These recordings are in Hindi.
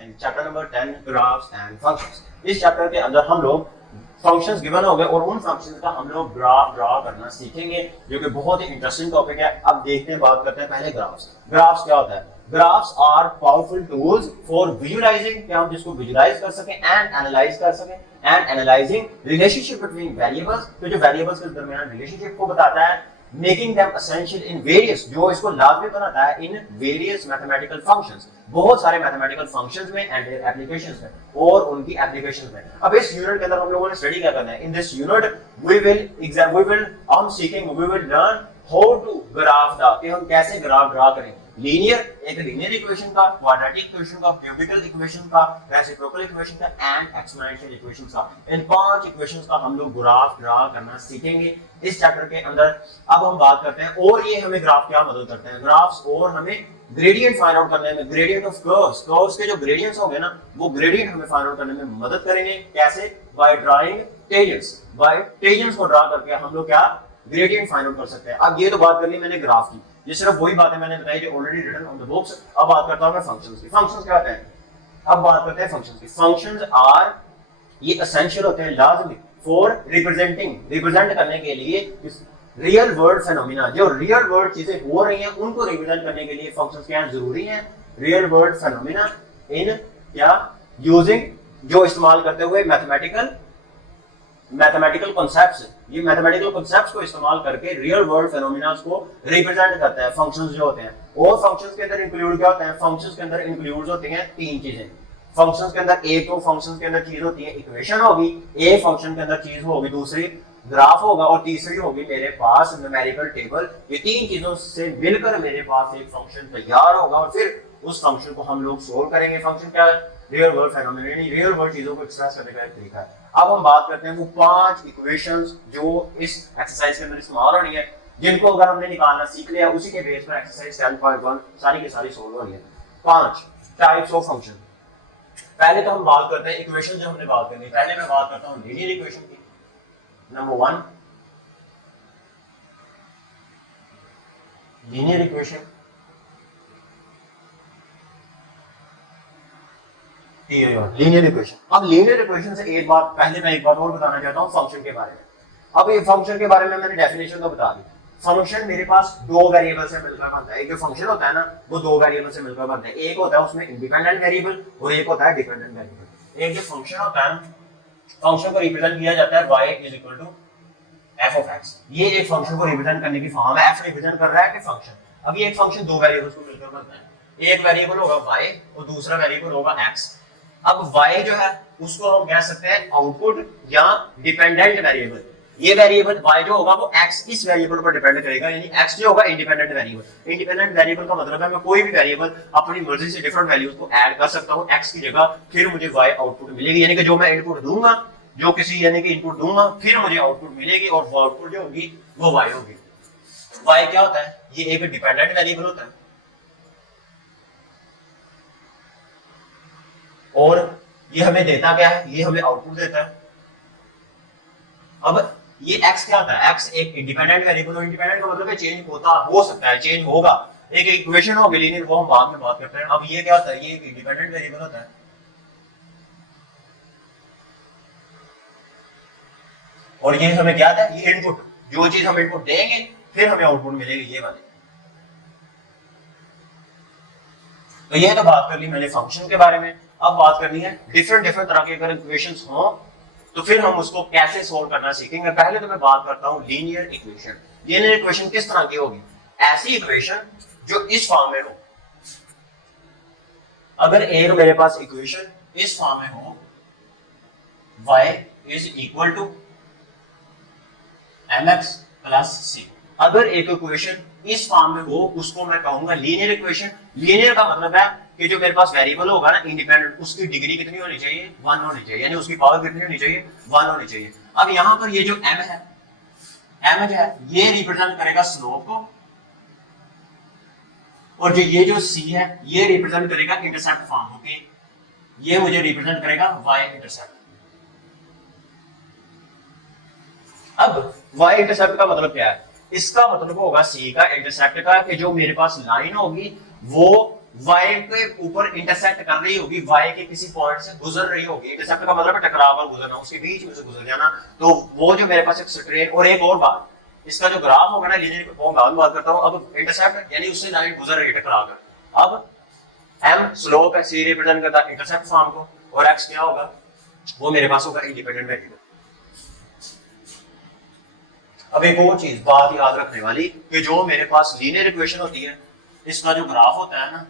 करते हैं chapter number 10 graphs and functions. इस चैप्टर के अंदर हम लोग फंक्शंस गिवन हो गए और उन फंक्शंस का हम लोग ग्राफ ड्रा करना सीखेंगे, जो कि बहुत ही इंटरेस्टिंग टॉपिक है। अब देखते हैं, बात करते हैं पहले ग्राफ्स। ग्राफ्स क्या होता है? Graphs are powerful tools for visualising, कि हम जिसको विजुअलाइज कर सकें एंड एनालाइज कर सकें, and analysing relationship between variables, तो जो वेरिएबल्स के दरमियान रिलेशनशिप को बताता है, making them essential in various, जो इसको लाजमी बनाता है इन वेरियस मैथमेटिकल फंक्शंस, बहुत सारे मैथमेटिकल फंक्शंस में एंड एप्लीकेशंस में और उनकी एप्लीकेशंस में। अब इस यूनिट के अंदर हम लोगों ने स्टडी क्या करना है? In this unit we will हम सीखेंगे, we will learn how to graph the, कि हम कैसे ग्राफ ड्रा करें लीनियर, एक लीनियर इक्वेशन का, क्वाड्रेटिक इक्वेशन का, क्यूबिकल इक्वेशन का, रेसिप्रोकल इक्वेशन का एंड एक्सपोनेंशियल इक्वेशन का। इन 5 इक्वेशंस का हम लोग ग्राफ ड्रा करना सीखेंगे इस चैप्टर के अंदर। अब हम बात करते हैं और ये हमें ग्राफ क्या मदद करते हैं? ग्राफ्स और हमें ग्रेडियंट फाइंड आउट करने में, ग्रेडियंट ऑफ कर्व्स, कर्व्स के जो ग्रेडियंट्स होंगे ना, वो ग्रेडियंट हमें फाइंड आउट करने में मदद करेंगे। कैसे? By drawing tangents, by tangents को ड्रा करके हम लोग क्या ग्रेडियंट फाइंड आउट कर सकते हैं। अब ये तो बात कर ली मैंने ग्राफ की, ये सिर्फ वही बातें मैंने बताई जो already written on the books. अब बात करता हूं मैं फंक्शंस की। फंक्शंस क्या होते हैं? अब बात करते हैं फंक्शंस की। फंक्शंस आर, ये एसेंशियल होते हैं, लाजमी फॉर रिप्रेजेंटिंग, रिप्रेजेंट करने के लिए रियल वर्ल्ड फेनोमेना, जो रियल वर्ल्ड चीजें हो रही हैं उनको रिप्रेजेंट करने के लिए फंक्शंस क्या जरूरी हैं? रियल वर्ल्ड फेनोमेना इन क्या यूजिंग, जो इस्तेमाल करते हुए मैथमेटिकल कॉन्सेप्ट्स, ये मैथमेटिकल कॉन्सेप्ट्स को इस्तेमाल करके रियल वर्ल्ड फेनोमेना को रिप्रेजेंट करता है फंक्शंस जो होते हैं। और फंक्शंस के अंदर इंक्लूड क्या होते हैं? फंक्शंस के अंदर इंक्लूड होती हैं 3 चीजें। फंक्शंस के अंदर एक तो फंक्शंस के अंदर चीज होती है इक्वेशन होगी, एक फंक्शन के अंदर चीज होगी, दूसरी ग्राफ होगा और तीसरी होगी मेरे पास न्यूमेरिकल टेबल। ये 3 चीजों से मिलकर मेरे पास एक फंक्शन तैयार होगा और फिर उस फंक्शन को हम लोग सोल्व करेंगे। फंक्शन क्या है? Real world phenomena, real world चीजों को एक्सप्रेस करने का एक तरीका है। अब हम बात करते हैं वो 5 इक्वेशंस जो इस एक्सरसाइज के अंदर इस्तेमाल हो रही है, जिनको अगर हमने निकालना सीख लिया, उसी के बेस पर एक्सरसाइज 10.1 सारी की सारी सोल्व हो रही है। 5 टाइप्स ऑफ फंक्शन। पहले तो हम बात करते हैं इक्वेशन जो हमने बात करनी है। पहले मैं बात करता हूं लीनियर इक्वेशन की। Number 1 linear equation, linear equation. अब लीनियर इक्वेशन से एक बात, पहले मैं एक बात और बताना चाहता हूं फंक्शन के बारे में। अब ये फंक्शन के बारे में मैंने डेफिनेशन तो बता दी। फंक्शन मेरे पास 2 वेरिएबल से मिलकर बनता है। एक जो फंक्शन होता है ना, वो 2 वेरिएबल से मिलकर बनता है। एक होता है उसमें इंडिपेंडेंट वेरिएबल और एक होता है डिपेंडेंट वेरिएबल। एक जो फंक्शन होता है, फंक्शन को रिप्रेजेंट किया जाता है y = f of x। ये एक फंक्शन को रिप्रेजेंट करने की फॉर्म है। f रिप्रेजेंट कर रहा है कि फंक्शन, अब ये एक फंक्शन 2 वेरिएबल्स को मिलकर बनता है। एक वेरिएबल होगा y और दूसरा वेरिएबल होगा x। अब y जो है उसको हम कह सकते हैं आउटपुट या डिपेंडेंट वेरिएबल। ये वेरिएबल y जो होगा वो x इस वेरिएबल पर डिपेंड करेगा, यानी x जो होगा इंडिपेंडेंट वेरिएबल। इंडिपेंडेंट वेरिएबल का मतलब है मैं कोई भी वेरिएबल अपनी मर्जी से डिफरेंट वैल्यूज को ऐड कर सकता हूं x की जगह, फिर मुझे y आउटपुट मिलेगी। यानी कि जो मैं इनपुट दूंगा, जो किसी यानी कि इनपुट दूंगा, फिर मुझे आउटपुट मिलेगी और वो आउटपुट जो होगी वो y होगी। y क्या होता है? ये एक डिपेंडेंट वेरिएबल होता है और ये हमें देता क्या है? ये हमें आउटपुट देता है। अब ये x क्या होता है? x एक इंडिपेंडेंट वेरिएबल, और इंडिपेंडेंट का मतलब है चेंज होता हो सकता है, चेंज होगा। एक इक्वेशन होगी लीनियर, वो हम बाद में बात करते हैं। अब ये क्या होता है? ये एक इंडिपेंडेंट वेरिएबल होता है और ये हमें क्या आता है? ये इनपुट, जो चीज हम इनपुट देंगे फिर हमें आउटपुट मिलेगी, ये वाली। तो ये तो बात कर ली मैंने फंक्शन के बारे में। अब बात करनी है डिफरेंट तरह के अगर इक्वेशंस हो तो फिर हम उसको कैसे सोल्व करना सीखेंगे। पहले तो मैं बात करता हूं लीनियर इक्वेशन। लीनियर इक्वेशन किस तरह की होगी? ऐसी इक्वेशन जो इस फॉर्म में हो। अगर एक मेरे पास इक्वेशन इस फॉर्म में हो, y = mx + c। अगर एक इक्वेशन इस फॉर्म में हो, उसको मैं कहूंगा लीनियर इक्वेशन। लीनियर का मतलब है कि जो मेरे पास वेरिएबल होगा ना इंडिपेंडेंट, उसकी डिग्री कितनी होनी चाहिए? 1 होनी चाहिए, यानी उसकी पावर कितनी होनी चाहिए? 1 होनी चाहिए। अब यहां पर ये जो m है, m जो है ये रिप्रेजेंट करेगा स्लोप को, और जो ये जो c है ये रिप्रेजेंट करेगा इंटरसेप्ट फॉर्म को, कि ये मुझे रिप्रेजेंट करेगा y इंटरसेप्ट। अब y इंटरसेप्ट का मतलब क्या है? इसका मतलब होगा c का इंटरसेप्ट का, कि जो मेरे पास लाइन होगी वो y के ऊपर इंटरसेक्ट कर रही होगी, y के किसी पॉइंट से गुजर रही होगी। इंटरसेक्ट का मतलब है टकरा कर गुजरना, उसके बीच में से गुजर जाना। तो वो जो मेरे पास एक स्ट्रेट, और एक और बात, इसका जो ग्राफ होगा ना लीनियर, वो मैं बात करता हूं। अब इंटरसेप्ट यानी उससे लाइन गुजर रही है टकरा कर। अब m स्लोप है, c रिप्रेजेंट करता है इंटरसेप्ट फॉर्म को, और x क्या होगा, वो मेरे पास होगा इंडिपेंडेंट वेरिएबल। अब एक और चीज बात याद रखने वाली कि जो मेरे पास लीनियर इक्वेशन होती है, इसका जो ग्राफ होता है ना,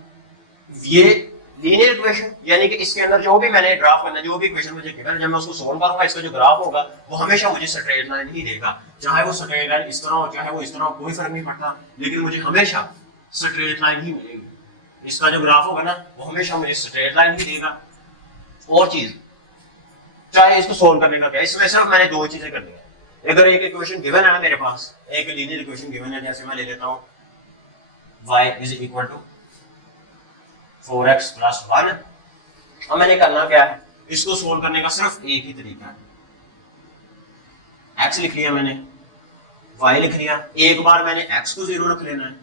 ये लीनियर इक्वेशन यानी कि इसके अंदर जो भी मैंने ग्राफ करना, जो भी इक्वेशन मुझे गिवन है, जब मैं उसको सोल्व करूंगा, इसका जो ग्राफ होगा वो हमेशा मुझे स्ट्रेट लाइन ही देगा। चाहे वो स्ट्रेट लाइन इस तरह हो, चाहे वो इस तरह हो, कोई फर्क नहीं पड़ता, लेकिन मुझे हमेशा स्ट्रेट लाइन ही मिलेगी। इसका जो ग्राफ होगा ना वो हमेशा मुझे स्ट्रेट लाइन ही देगा। और चीज, चाहे इसको सोल्व करने का क्या, इसमें सिर्फ मैंने दो चीजें करनी है। अगर एक इक्वेशन गिवन है ना मेरे पास, एक लीनियर इक्वेशन गिवन है, जैसे मैं ले लेता हूं y is equal to 4x plus 1। अब मैंने करना क्या है, इसको सोल्व करने का सिर्फ एक ही तरीका है। x लिख लिया मैंने, y लिख लिया, एक बार मैंने x को 0 रख लेना है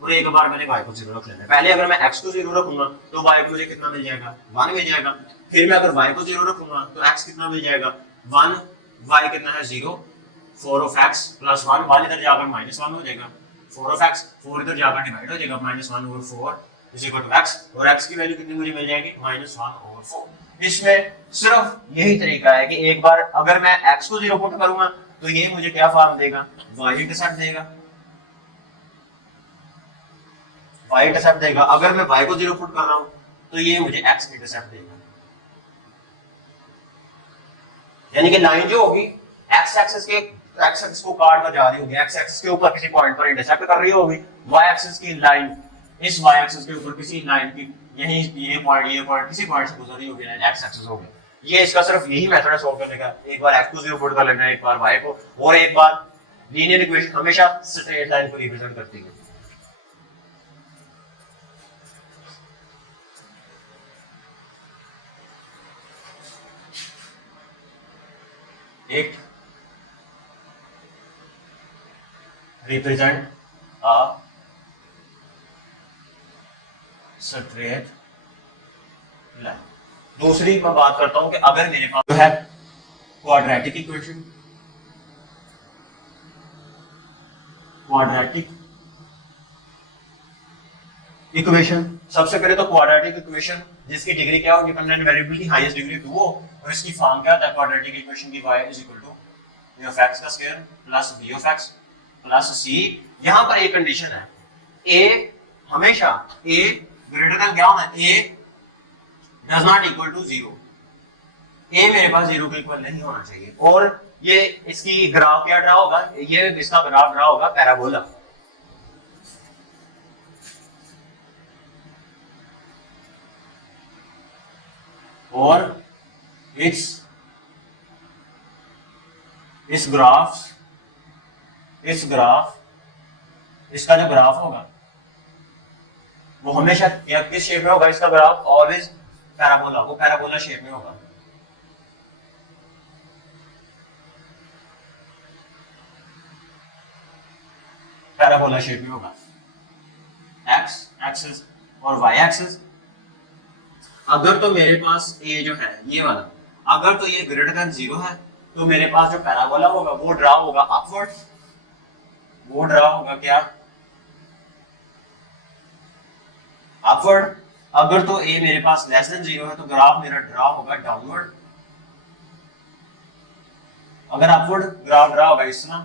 और एक बार मैंने y को 0 रख लेना है। पहले अगर मैं x को 0 रखूंगा तो y को मुझे कितना मिल जाएगा, 1 मिल जाएगा। फिर मैं अगर y को 0 रखूंगा तो x कितना मिल जाएगा, 1, y कितना है 0, 4 of x प्लस 1, 1 इधर जाकर -1 हो जाएगा, 4 of x, 4 इधर जाकर डिवाइड हो जाएगा, -1 over 4 is equal to x, और x की वैल्यू कितनी मुझे मिल जाएगी, -1 over 4। इसमें सिर्फ यही तरीका है कि एक बार अगर मैं x को 0 पुट करूंगा तो ये मुझे क्या फॉर्म देगा, y इंटरसेप्ट देगा, y इंटरसेप्ट देगा। अगर मैं y को 0 पुट कर रहा हूं तो ये मुझे x इंटरसेप्ट देगा। यानी कि लाइन जो होगी x एक्सिस को काट कर जा रही होगी, x एक्सिस के ऊपर किसी पॉइंट पर इंटरसेक्ट कर रही होगी, y एक्सिस की लाइन इस y एक्सिस के ऊपर किसी लाइन की यही ये पॉइंट किसी पॉइंट से गुजर रही होगी, लाइन x एक्सिस होगी। ये इसका सिर्फ यही मेथड है सोल्व करने का। एक बार x को 0 पुट कर लेना है, एक बार y को, और एक बार लीनियर इक्वेशन हमेशा स्ट्रेट लाइन को रिप्रेजेंट करती है। एक represent a straight line। दूसरी मैं बात करता हूं कि अगर मेरे पास जो है क्वाड्रेटिक इक्वेशन, सबसे पहले तो क्वाड्रेटिक इक्वेशन जिसकी डिग्री क्या हो, डिपेंडेंट वेरिएबल की हाईएस्ट डिग्री 2 हो, और इसकी फॉर्म क्या होता है क्वाड्रेटिक इक्वेशन की, y is equal to a of x का square plus b of x plus c। यहां पर एक कंडीशन है, a हमेशा a ग्रेटर देन क्या होना है, a does not equal to 0, a मेरे पास 0 के इक्वल नहीं होना चाहिए। और ये इसकी ग्राफ क्या ड्रा होगा, ये इसका ग्राफ ड्रा होगा पैराबोला। और इस ग्राफ इसका जो ग्राफ होगा वो हमेशा किस शेप में होगा, इसका ग्राफ ऑलवेज पैराबोला, वो पैराबोला शेप में होगा। पैराबोला शेप में होगा, x एक्सिस और y एक्सिस। अगर तो मेरे पास a जो है ये वाला, अगर तो ये ग्रेटर देन 0 है तो मेरे पास जो पैराबोला होगा वो ड्रा होगा अपवर्ड, वो ड्रा होगा क्या, अपवर्ड। अगर तो a मेरे पास लेस देन 0 है तो ग्राफ मेरा ड्रा होगा डाउनवर्ड। अगर अपवर्ड ग्राफ ड्रा होगा इस तरह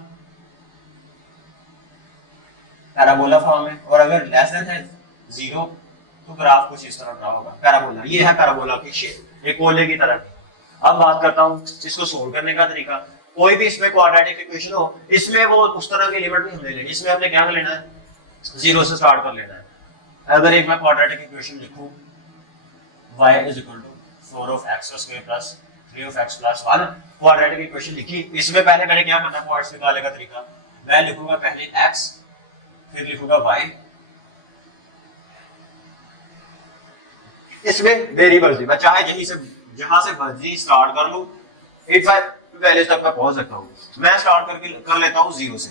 पैराबोला फॉर्म में, और अगर लेस देन है 0 तो ग्राफ कुछ इस तरह ड्रा होगा पैराबोला। ये है पैराबोला की शेप, एक गोले की तरह। अब बात करता हूं इसको सोल्व करने का तरीका। कोई भी इसमें क्वाड्रेटिक इक्वेशन हो, इसमें वो उस तरह की लिमिट नहीं हमने लेनी, इसमें हमने क्या लेना है, 0 से स्टार्ट कर लेना है। अगर एक मैं क्वाड्रेटिक इक्वेशन लिखूं y is equal to 4 of x square plus 3 of x plus 1, quadratic equation लिखी। इसमें पहले मैंने क्या करना है, पॉइंट्स निकालने का तरीका, मैं लिखूंगा पहले x फिर लिखूंगा y। इसमें वेरिएबल्स भी मैं चाहे जहां से मर्जी स्टार्ट कर लूं, 85 वैल्यूज तक मैं पहुंच सकता हूं। मैं स्टार्ट कर लेता हूं 0 से।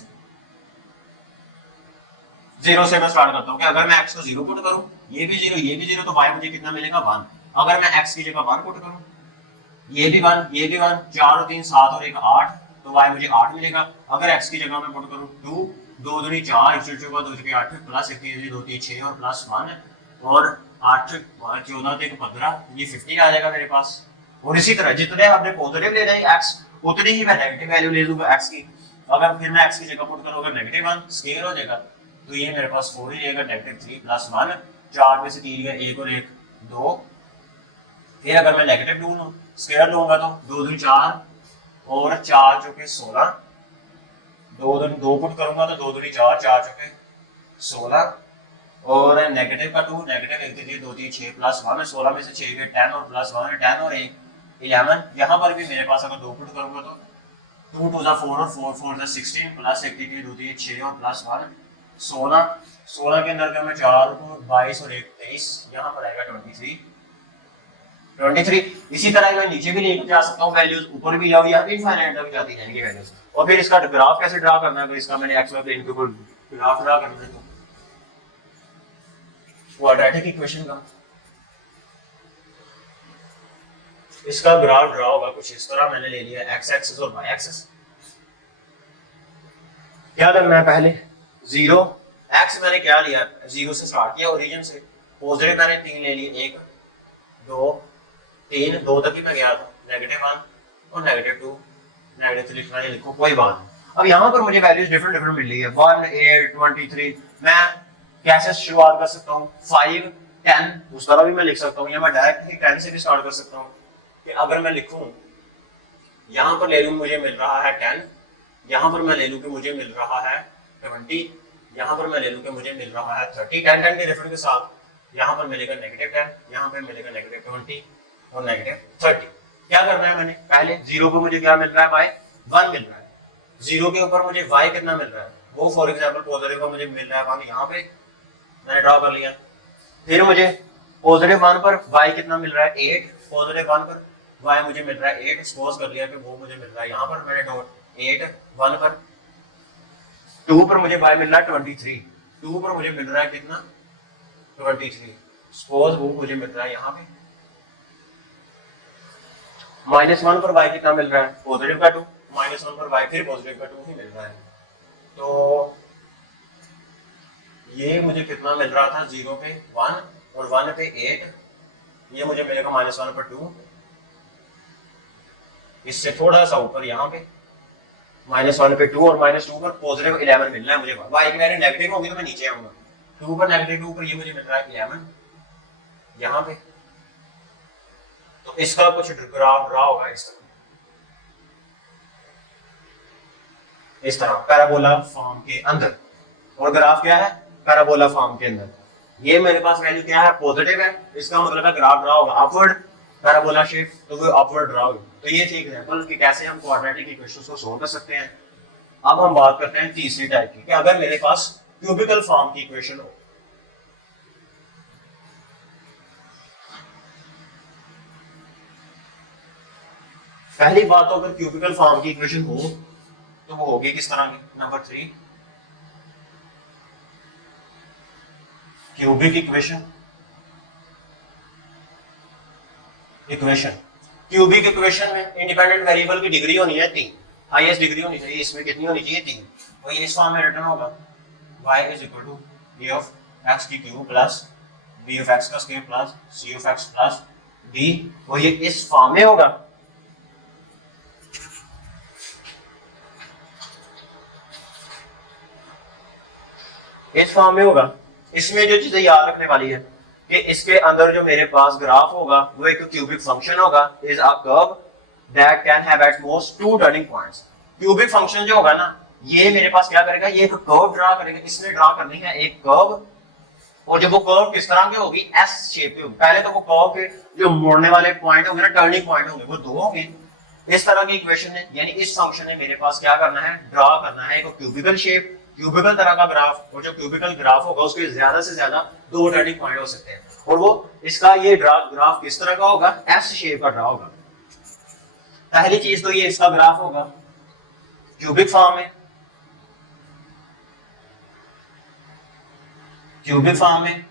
0 से मैं स्टार्ट करता हूं कि अगर मैं x को 0 पुट करूं, ये भी जीरो, ये भी जीरो, तो y मुझे कितना मिलेगा 1। अगर मैं x की जगह 1 पुट करूं, ये भी 1, ये भी 1, 4 और 3 7 और 1 8, तो y मुझे 8 मिलेगा। अगर x की जगह मैं पुट करूं 2, 2 दूनी 4, 1 चौका 2 चौके 8 प्लस 1 3 2 3 6 और प्लस 1 और 8 14 3 15, ये 50 आ जाएगा मेरे पास। और इसी तरह जितने आपने पॉजिटिव ले जाए x, उतनी ही मैं नेगेटिव वैल्यू ले लूंगा x की। अगर फिर मैं x की जगह पुट करूंगा -1 स्केयर हो जाएगा, तो ये मेरे पास 4 ही रहेगा, -3 प्लस 1, 4 में से 3 गया 1 और 1 2। फिर अगर मैं -2 लूं स्केयर लूंगा तो 2 दूनी 4 और 4 चौके 16, 2 दूनी 2 पुट करूंगा तो 2 दूनी 4, 4 चौके 16 और नेगेटिव का 2, नेगेटिव 1 3 2 3 6 प्लस 1, 16 में से 6 गए 10 और प्लस 1 10 और 1 11। यहाँ पर भी मेरे पास अगर 2 पुट करूंगा तो 2 2 4 और 4 4 16 प्लस 1 3 2 3 6 और प्लस 1 16, 16 के अंदर मैं 4 को 22 और 1 23, यहाँ पर आएगा 23। इसी तरह मैं नीचे भी लेकर जा सकता हूँ वैल्यूज, ऊपर भी जाओ, यहाँ पे इनफाइनाइट तक जाती जाएंगी वैल्यूज। और फिर इसका ग्राफ कैसे ड्रा करना है, तो इसका मैंने एक्स वाई प्लेन के ऊपर ग्राफ ड्रा करना है, तो क्वाड्रेटिक इक्वेशन का इसका ग्राफ ड्रा होगा कुछ इस तरह। मैंने ले लिया एक्स एक्सिस और वाई एक्सिस। क्या करना है, पहले 0 एक्स मैंने क्या लिया, 0 से स्टार्ट किया ओरिजिन से, पॉजिटिव मैंने 3 ले लिए, 1 2 3, 2 तक ही मैं गया था, -1 और -2, -3 लिखना है, लिखो कोई बात नहीं। अब यहाँ पर मुझे वैल्यूज डिफरेंट डिफरेंट मिल रही है, 1 8 23। मैं कैसे शुरुआत कर सकता हूँ, 5 10 उस तरह भी मैं लिख सकता हूँ, या मैं डायरेक्ट ही 10 से भी स्टार्ट कर सकता हूँ। कि अगर मैं लिखूं, यहाँ पर ले लूं मुझे मिल रहा है 10, यहाँ पर मैं ले लूं कि मुझे मिल रहा है 20, यहाँ पर मैं ले लूं कि मुझे मिल रहा है 30, 10 10 के डिफरेंट के साथ। यहाँ पर मिलेगा -10, यहाँ पर मिलेगा -20 और -30। क्या करना है मैंने, पहले 0 पे मुझे क्या मिल रहा है, y 1 मिल रहा है। 0 के ऊपर मुझे y कितना मिल रहा है, वो फॉर एग्जांपल पॉजिटिव का मुझे मिल रहा है 1, यहाँ पे मैंने ड्रॉ कर लिया। फिर मुझे पॉजिटिव 1 पर y कितना मिल रहा है, 8, पॉजिटिव 1 पर y मुझे मिल रहा है 8, सपोज कर लिया कि वो मुझे मिल रहा है, यहाँ पर मैंने डॉट 8 1 पर। 2 पर मुझे y मिल रहा है 23, 2 पर मुझे मिल रहा है कितना 23, सपोज वो मुझे मिल रहा है यहाँ पे। -1 पर y कितना मिल रहा है, पॉजिटिव का 2, -1 पर y फिर पॉजिटिव का 2 ही मिल रहा है। तो ये मुझे कितना मिल रहा था, 0 पे 1 और 1 पे 8, ये मुझे मिलेगा -1 पर 2। इससे थोड़ा सा ऊपर यहाँ पे -1 पे 2 और -2 पर पॉजिटिव 11 मिल रहा है मुझे। y की वैल्यू नेगेटिव होगी तो मैं नीचे आऊंगा, 2 पर -2 पर ये मुझे मिल रहा है 11 यहाँ पे। तो इसका कुछ ग्राफ रहा होगा इस तरह पैराबोला फॉर्म के अंदर। और ग्राफ क्या है, पैराबोला फॉर्म के अंदर। ये मेरे पास वैल्यू क्या है, पॉजिटिव है, इसका मतलब है ग्राफ ड्रा होगा अपवर्ड, पैराबोला शेप, तो वो अपवर्ड ड्रा होगी। तो ये थी एग्जांपल कि कैसे हम क्वाड्रेटिक इक्वेशंस को सॉल्व कर सकते हैं। अब हम बात करते हैं तीसरी टाइप की, कि अगर मेरे पास क्यूबिकल फॉर्म की इक्वेशन हो। पहली बात तो अगर क्यूबिकल फॉर्म की इक्वेशन हो तो वो होगी किस तरह की, number 3 cubic equation. Cubic equation में इंडिपेंडेंट वेरिएबल की डिग्री होनी है 3, हाईएस्ट डिग्री होनी चाहिए, इसमें कितनी होनी चाहिए 3। और ये इस फॉर्म में रिटर्न होगा y is equal to a of x की cube plus b of x का square plus c of x plus d, और ये इस फॉर्म में होगा। इस फॉर्म में होगा। इसमें जो चीजें याद रखने वाली है कि इसके अंदर जो मेरे पास ग्राफ होगा वो एक क्यूबिक फंक्शन होगा, is a curve that can have at most 2 turning points. Cubic function जो होगा ना, ये मेरे पास क्या करेगा, ये एक कर्व ड्रा करेगा। इसने ड्रा करनी है एक कर्व, और जब वो कर्व किस तरह की होगी, एस शेप की होगी। पहले तो वो कर्व के जो मोड़ने वाले पॉइंट होंगे ना, टर्निंग पॉइंट होंगे, वो 2 होंगे। इस तरह की इक्वेशन है, यानी इस फंक्शन ने मेरे पास क्या करना है, ड्रा करना है एक क्यूबिकल शेप, क्यूबिकल तरह का ग्राफ। और जो क्यूबिकल ग्राफ होगा उसके ज्यादा से ज्यादा 2 टर्निंग पॉइंट हो सकते हैं, और वो इसका ये ग्राफ किस तरह का होगा, एस शेप का ड्रा होगा। पहली चीज तो ये इसका ग्राफ होगा क्यूबिक फॉर्म में। क्यूबिक फॉर्म में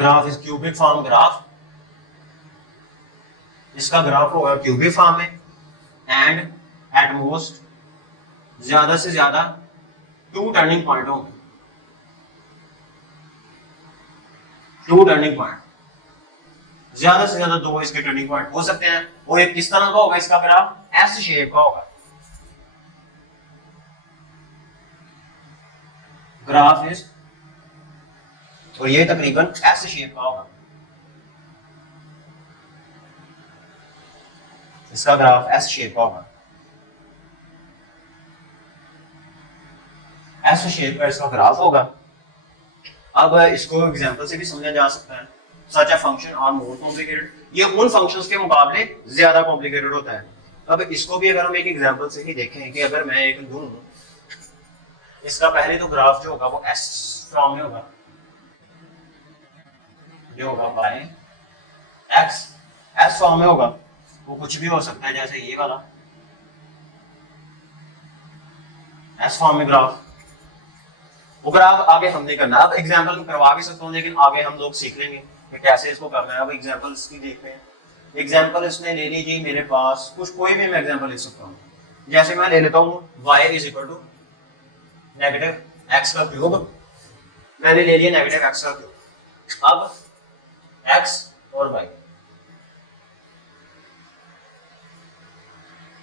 graph is cubic form graph, इसका ग्राफ होगा क्यूबिक फॉर्म में, एंड एट मोस्ट ज्यादा से ज्यादा 2 टर्निंग पॉइंट होंगे, 2 टर्निंग पॉइंट, ज्यादा से ज्यादा 2 इसके टर्निंग पॉइंट हो सकते हैं। और एक किस तरह का होगा इसका ग्राफ, एस शेप का होगा, ग्राफ इज, और ये तकरीबन एस शेप का होगा, इसका ग्राफ एस शेप का होगा, एस शेप का इसका ग्राफ होगा। अब इसको एग्जांपल से भी समझा जा सकता है, such a function are more complicated, ये उन फंक्शंस के मुकाबले ज्यादा कॉम्प्लिकेटेड होता है। अब इसको भी अगर हम एक एग्जांपल से ही देखें कि अगर मैं एक दूं, इसका पहले तो ग्राफ जो होगा वो एस फॉर्म में होगा, जो होगा बाय एक्स, एस फॉर्म में होगा, वो कुछ भी हो सकता है, जैसे ये वाला एस फॉर्म में ग्राफ, वो ग्राफ आगे हमने करना। अब एग्जांपल करवा भी सकता हूँ, लेकिन आगे हम लोग सीख लेंगे कि कैसे इसको करना है। अब एग्जांपल्स की देखते हैं। एग्जांपल इसमें ले लीजिए, मेरे पास कुछ कोई भी मैं एग्जांपल ले सकता हूँ, जैसे मैं ले लेता हूँ y is equal to negative X का क्यूब, मैंने ले लिया नेगेटिव एक्स का क्यूब। अब x और y,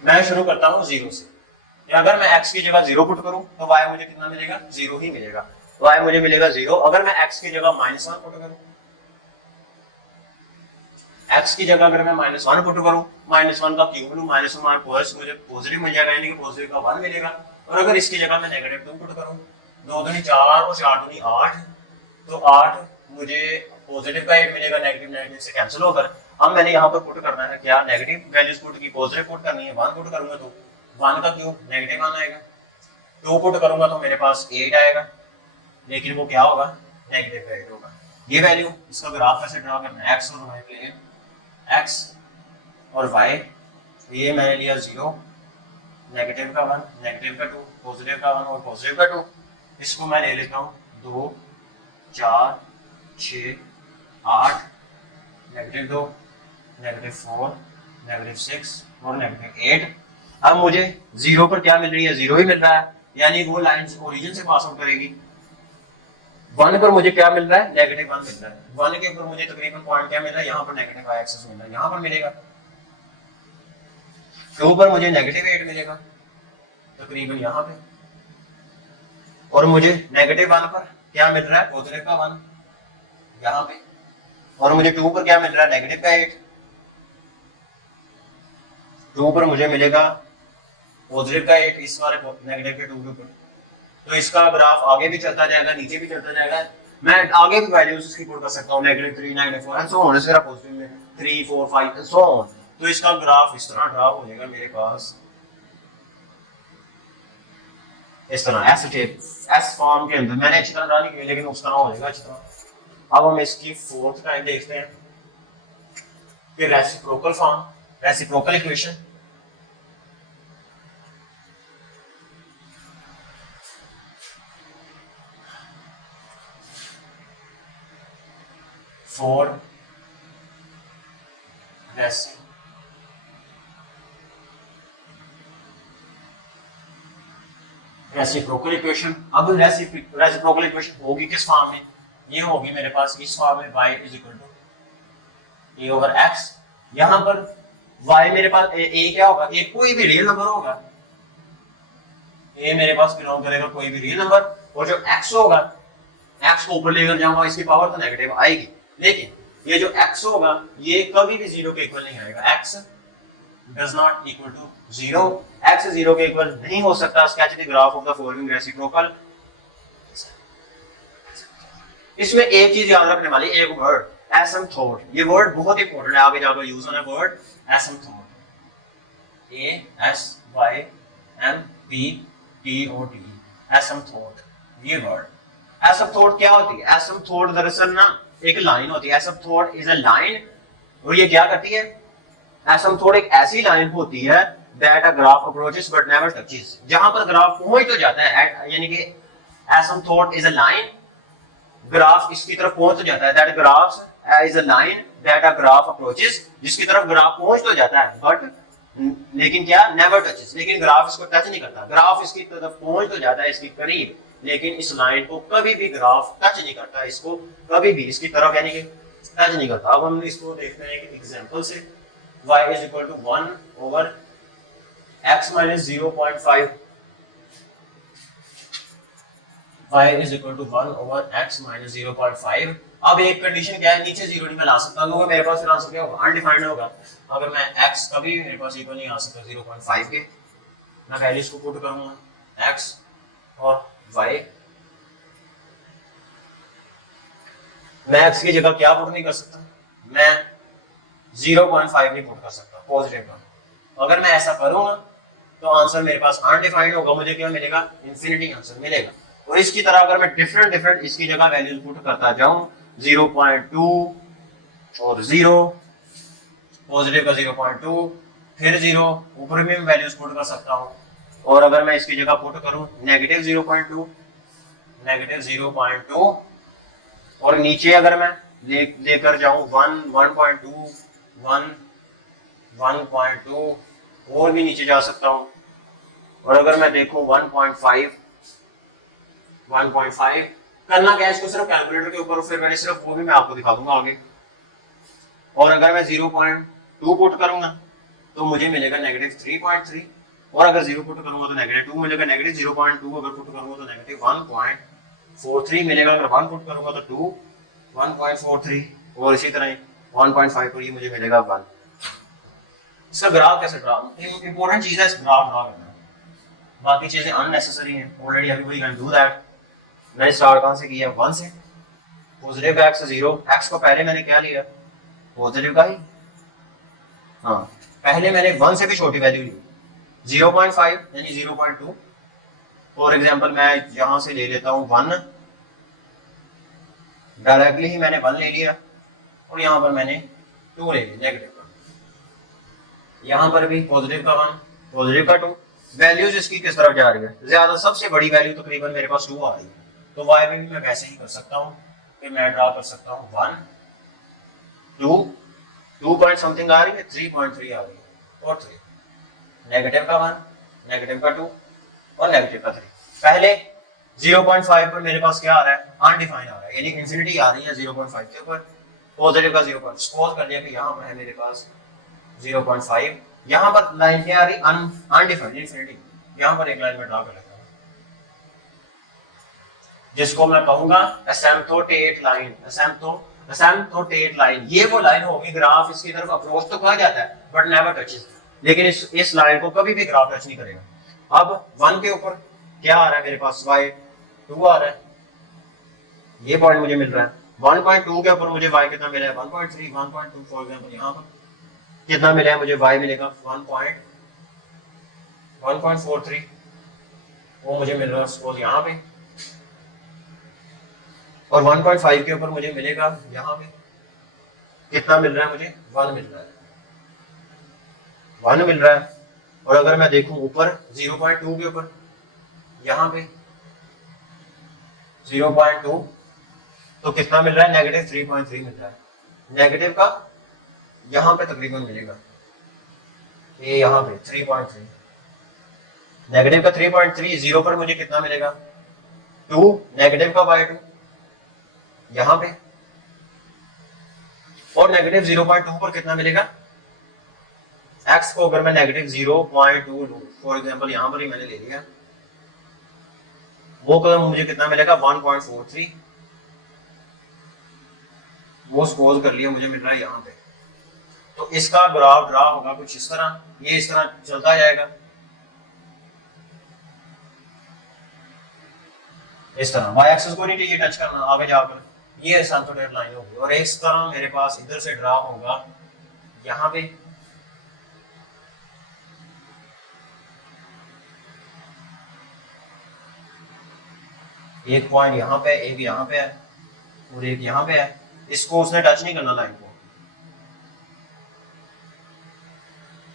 मैं शुरू करता हूँ 0 से, अगर मैं x की जगह 0 पुट करूं तो y मुझे कितना मिलेगा, 0 ही मिलेगा, y मुझे मिलेगा 0। अगर मैं x की जगह -1 पुट करूं, x की जगह अगर मैं -1 पुट करूं, -1 का क्यूब लूं, -1 मार प्लस, मुझे पॉजिटिव मिल जाएगा, यानी कि पॉजिटिव का 1 मिलेगा। और अगर इसकी जगह मैं नेगेटिव 2 पुट करूं, 2 दूनी 4 और 4 दूनी 8, तो 8 मुझे पॉजिटिव का 8 मिलेगा, नेगेटिव नेगेटिव से कैंसिल होकर। अब मैंने यहाँ पर पुट करना है क्या, नेगेटिव वैल्यूज पुट की, पॉजिटिव पुट करनी है, 1 पुट करूंगा तो 1 का क्यूब नेगेटिव 1 आएगा, 2 पुट करूंगा तो मेरे पास 8 आएगा, लेकिन वो क्या होगा, नेगेटिव 8 होगा। ये वैल्यू, इसका ग्राफ कैसे ड्रा करना है, एक्स और वाई प्लेन, एक्स और वाई, ये मैंने लिया 0, नेगेटिव का 1, नेगेटिव का 2, पॉजिटिव का 1 और पॉजिटिव का 2। इसको मैं ले लेता हूँ 2, 4, 6, 8, नेगेटिव 2, नेगेटिव 4, नेगेटिव 6 और नेगेटिव 8। अब मुझे 0 पर क्या मिल रही है, 0 ही मिल रहा है, यानी वो लाइन ओरिजिन से पास आउट करेगी। 1 पर मुझे क्या मिल रहा है, नेगेटिव 1 मिल रहा है, 1 के ऊपर मुझे तकरीबन पॉइंट क्या मिल रहा है, यहाँ पर नेगेटिव y एक्सिस मिल रहा है, यहाँ पर मिलेगा। 2 पर मुझे नेगेटिव 8 मिलेगा तकरीबन यहाँ पे, और मुझे नेगेटिव 1 पर क्या मिल रहा है, पॉजिटिव का 1 यहाँ पे, और मुझे 2 पर क्या मिल रहा है, नेगेटिव का 8, 2 पर मुझे मिलेगा पॉजिटिव का 8 इस वाले नेगेटिव के 2 के ऊपर। तो इसका ग्राफ आगे भी चलता जाएगा, नीचे भी चलता जाएगा, मैं आगे भी वैल्यूज इसकी पुट कर सकता हूँ, -3, -4 एंड सो ऑन, इसका पॉजिटिव में 3, 4, 5 एंड सो ऑन। तो इसका ग्राफ इस तरह ड्रा हो जाएगा मेरे पास, इस तरह एस शेप, एस फॉर्म के अंदर। मैंने अच्छी तरह ड्रा नहीं किया, लेकिन उस तरह हो जाएगा अच्छी तरह। अब हम इसकी फोर्थ टाइप देखते हैं कि reciprocal form, reciprocal equation. For reciprocal equation. अब रेसिप्रोकल इक्वेशन होगी किस फॉर्म में, ये होगी मेरे पास इस फॉर्म में, y is equal to a over x। यहाँ पर y मेरे पास a क्या होगा, a कोई भी रियल नंबर होगा, a मेरे पास बिलोंग करेगा कोई भी रियल नंबर, और जो x होगा, x को ऊपर लेकर जाऊंगा, इसकी पावर तो नेगेटिव आएगी, लेकिन ये जो x होगा ये कभी भी 0 के इक्वल नहीं आएगा, x does not equal to 0, x 0 के इक्वल नहीं हो सकता। Sketch the graph of the following reciprocal. इसमें एक चीज याद रखने वाली, एक वर्ड एसिम्प्टोट, ये वर्ड बहुत इंपॉर्टेंट है, आगे जाकर यूज होना वर्ड एसिम्प्टोट, ASYMPTOT, एसिम्प्टोट। ये वर्ड एसिम्प्टोट क्या होती है, एसिम्प्टोट दरअसल ना एक लाइन होती है, एसिम्प्टोट इज अ लाइन, और ये क्या करती है, एसिम्प्टोट एक ऐसी लाइन होती है that a graph approaches but never touches, जहां पर ग्राफ पहुंच तो जाता है, यानी कि asymptote is a line graph इसकी तरफ पहुंच तो जाता है, that graph is a line that a graph approaches, जिसकी तरफ ग्राफ पहुंच तो जाता है बट लेकिन क्या, नेवर टचेस, लेकिन ग्राफ इसको टच नहीं करता। ग्राफ इसकी तरफ पहुंच तो जाता है, इसके करीब, लेकिन इस लाइन को कभी भी ग्राफ टच नहीं करता, इसको कभी भी इसकी तरफ यानी कि टच नहीं करता। अब हम इसको देखते हैं एक एग्जांपल से, y is equal to 1 over x minus 0.5, y is equal to 1 over x minus 0.5। अब एक कंडीशन क्या है, नीचे जीरो नहीं मैं ला सकता, क्योंकि मेरे पास फिर आंसर क्या होगा, अनडिफाइंड होगा। अगर मैं x कभी मेरे पास इक्वल नहीं आ सकता 0.5 के, मैं पहले इसको पुट करूंगा x और y। मैं x की जगह क्या पुट नहीं कर सकता, मैं 0.5 नहीं पुट कर सकता पॉजिटिव का। अगर मैं ऐसा करूंगा तो आंसर मेरे पास अनडिफाइंड होगा, मुझे क्या मिलेगा, इंफिनिटी आंसर मिलेगा। और इसकी तरह अगर मैं डिफरेंट इसकी जगह वैल्यूज पुट करता जाऊं, 0.2 और 0, पॉजिटिव का 0.2, फिर 0, ऊपर भी मैं वैल्यूज पुट कर सकता हूं। और अगर मैं इसकी जगह पुट करूं नेगेटिव 0.2, नेगेटिव 0.2, और नीचे अगर मैं लेकर जाऊं 1, 1.2, 1, 1.2, और भी नीचे जा सकता हूं। और अगर मैं देखूं 1.5, 1.5 करना क्या है, इसको सिर्फ कैलकुलेटर के ऊपर, फिर मैंने सिर्फ वो भी मैं आपको दिखा दूंगा आगे। और अगर मैं 0.2 पुट करूंगा तो मुझे मिलेगा नेगेटिव 3.3, और अगर 0 पुट करूंगा तो नेगेटिव 2 मिलेगा, नेगेटिव 0.2 अगर पुट करूंगा तो नेगेटिव 1.43 मिलेगा, अगर 1 पुट करूंगा तो 2, 1.43, और इसी तरह 1.5 पर ये मुझे मिलेगा 1। इसका ग्राफ कैसे ड्रा, इंपॉर्टेंट चीज है इस ग्राफ ड्रा करना, बाकी चीजें अननेसेसरी हैं, already everybody can do that. मैंने स्टार्ट कहां से किया, 1 से, पॉजिटिव का x 0, x को पहले मैंने क्या लिया, पॉजिटिव का ही, हाँ पहले मैंने 1 से भी छोटी वैल्यू ली, 0.5 यानी 0.2। फॉर एग्जांपल मैं यहां से ले लेता हूं 1, डायरेक्टली ही मैंने 1 ले लिया, और यहां पर मैंने 2 ले लिया नेगेटिव का, यहां पर भी पॉजिटिव का 1, पॉजिटिव का 2। वैल्यूज इसकी किस तरफ जा रही है, ज्यादा सबसे बड़ी वैल्यू तकरीबन मेरे पास 2 आ रही है, तो y में भी मैं वैसे ही कर सकता हूं, फिर मैं ड्रा कर सकता हूं 1, 2 पॉइंट समथिंग आ रही है, 3.3 आ रही है, और 3, नेगेटिव का 1, नेगेटिव का 2, और नेगेटिव का 3। पहले 0.5 पर मेरे पास क्या आ रहा है, अनडिफाइंड आ रहा है, यानी इंफिनिटी आ रही है 0.5 के ऊपर, पॉजिटिव का 0. सपोज कर लिया कि यहाँ पर है मेरे पास 0.5, यहाँ पर लाइन क्या आ रही, अनडिफाइंड इंफिनिटी, यहाँ पर एक लाइन में ड्रा कर लेता हूँ, जिसको मैं कहूंगा एसिम्प्टोटेट लाइन। एसिम्प्टोटेट लाइन, ये वो लाइन होगी, ग्राफ इसकी तरफ अप्रोच तो कहा जाता है बट नेवर टचेस, लेकिन इस लाइन को कभी भी ग्राफ टच नहीं करेगा। अब 1 के ऊपर क्या आ रहा है मेरे पास, y 2 आ रहा है, ये पॉइंट मुझे मिल रहा है। 1.2 के ऊपर मुझे y कितना मिला है, 1.3, 1.2 फॉर एग्जांपल, यहाँ पर कितना मिला है मुझे, y मिलेगा 1.43, वो मुझे मिल रहा है सपोज यहाँ पे, और 1.5 के ऊपर मुझे मिलेगा यहाँ पे कितना मिल रहा है मुझे, 1 मिल रहा है, 1 मिल रहा है। और अगर मैं देखूं ऊपर 0.2 के ऊपर, यहाँ पे 0.2, तो कितना मिल रहा है, नेगेटिव 3.3 मिल रहा है। नेगेटिव का यहाँ पे तकरीबन मिलेगा, ये यहाँ पे 3.3, नेगेटिव का 3.3, 0 पर मुझे कितना मिलेगा 2, नेगेटिव का y 2 यहाँ पे, और नेगेटिव 0.2 पर कितना मिलेगा, x को अगर मैं नेगेटिव 0.2 लूं, फॉर एग्जांपल यहाँ पर ही मैंने ले लिया, वो कदम मुझे कितना मिलेगा 1.43, वो सपोज कर लिया मुझे मिल रहा है यहाँ पे। तो इसका ग्राफ ड्रा होगा कुछ इस तरह, ये इस तरह चलता जाएगा, इस तरह y एक्सिस को नहीं टच करना, आगे जाकर ये एसिम्प्टोटेट लाइन होगी, और इस तरह मेरे पास इधर से ड्रा होगा यहाँ पे, एक पॉइंट यहाँ पे, एक यहाँ पे है, और एक यहाँ पे है, इसको उसने टच नहीं करना लाइन को।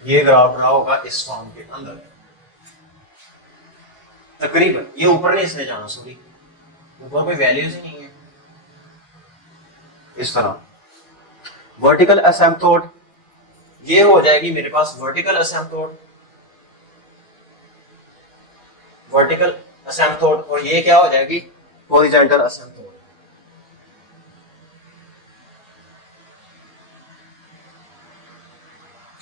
ये ग्राफ ड्रा होगा इस फॉर्म के अंदर तकरीबन, ये ऊपर नहीं इसने जाना, सॉरी ऊपर कोई वैल्यूज ही नहीं है, इस तरह वर्टिकल एसिम्पटोट, ये हो जाएगी मेरे पास वर्टिकल एसिम्पटोट, वर्टिकल एसिम्पटोट, और ये क्या हो जाएगी हॉरिजॉन्टल एसिम्पटोट।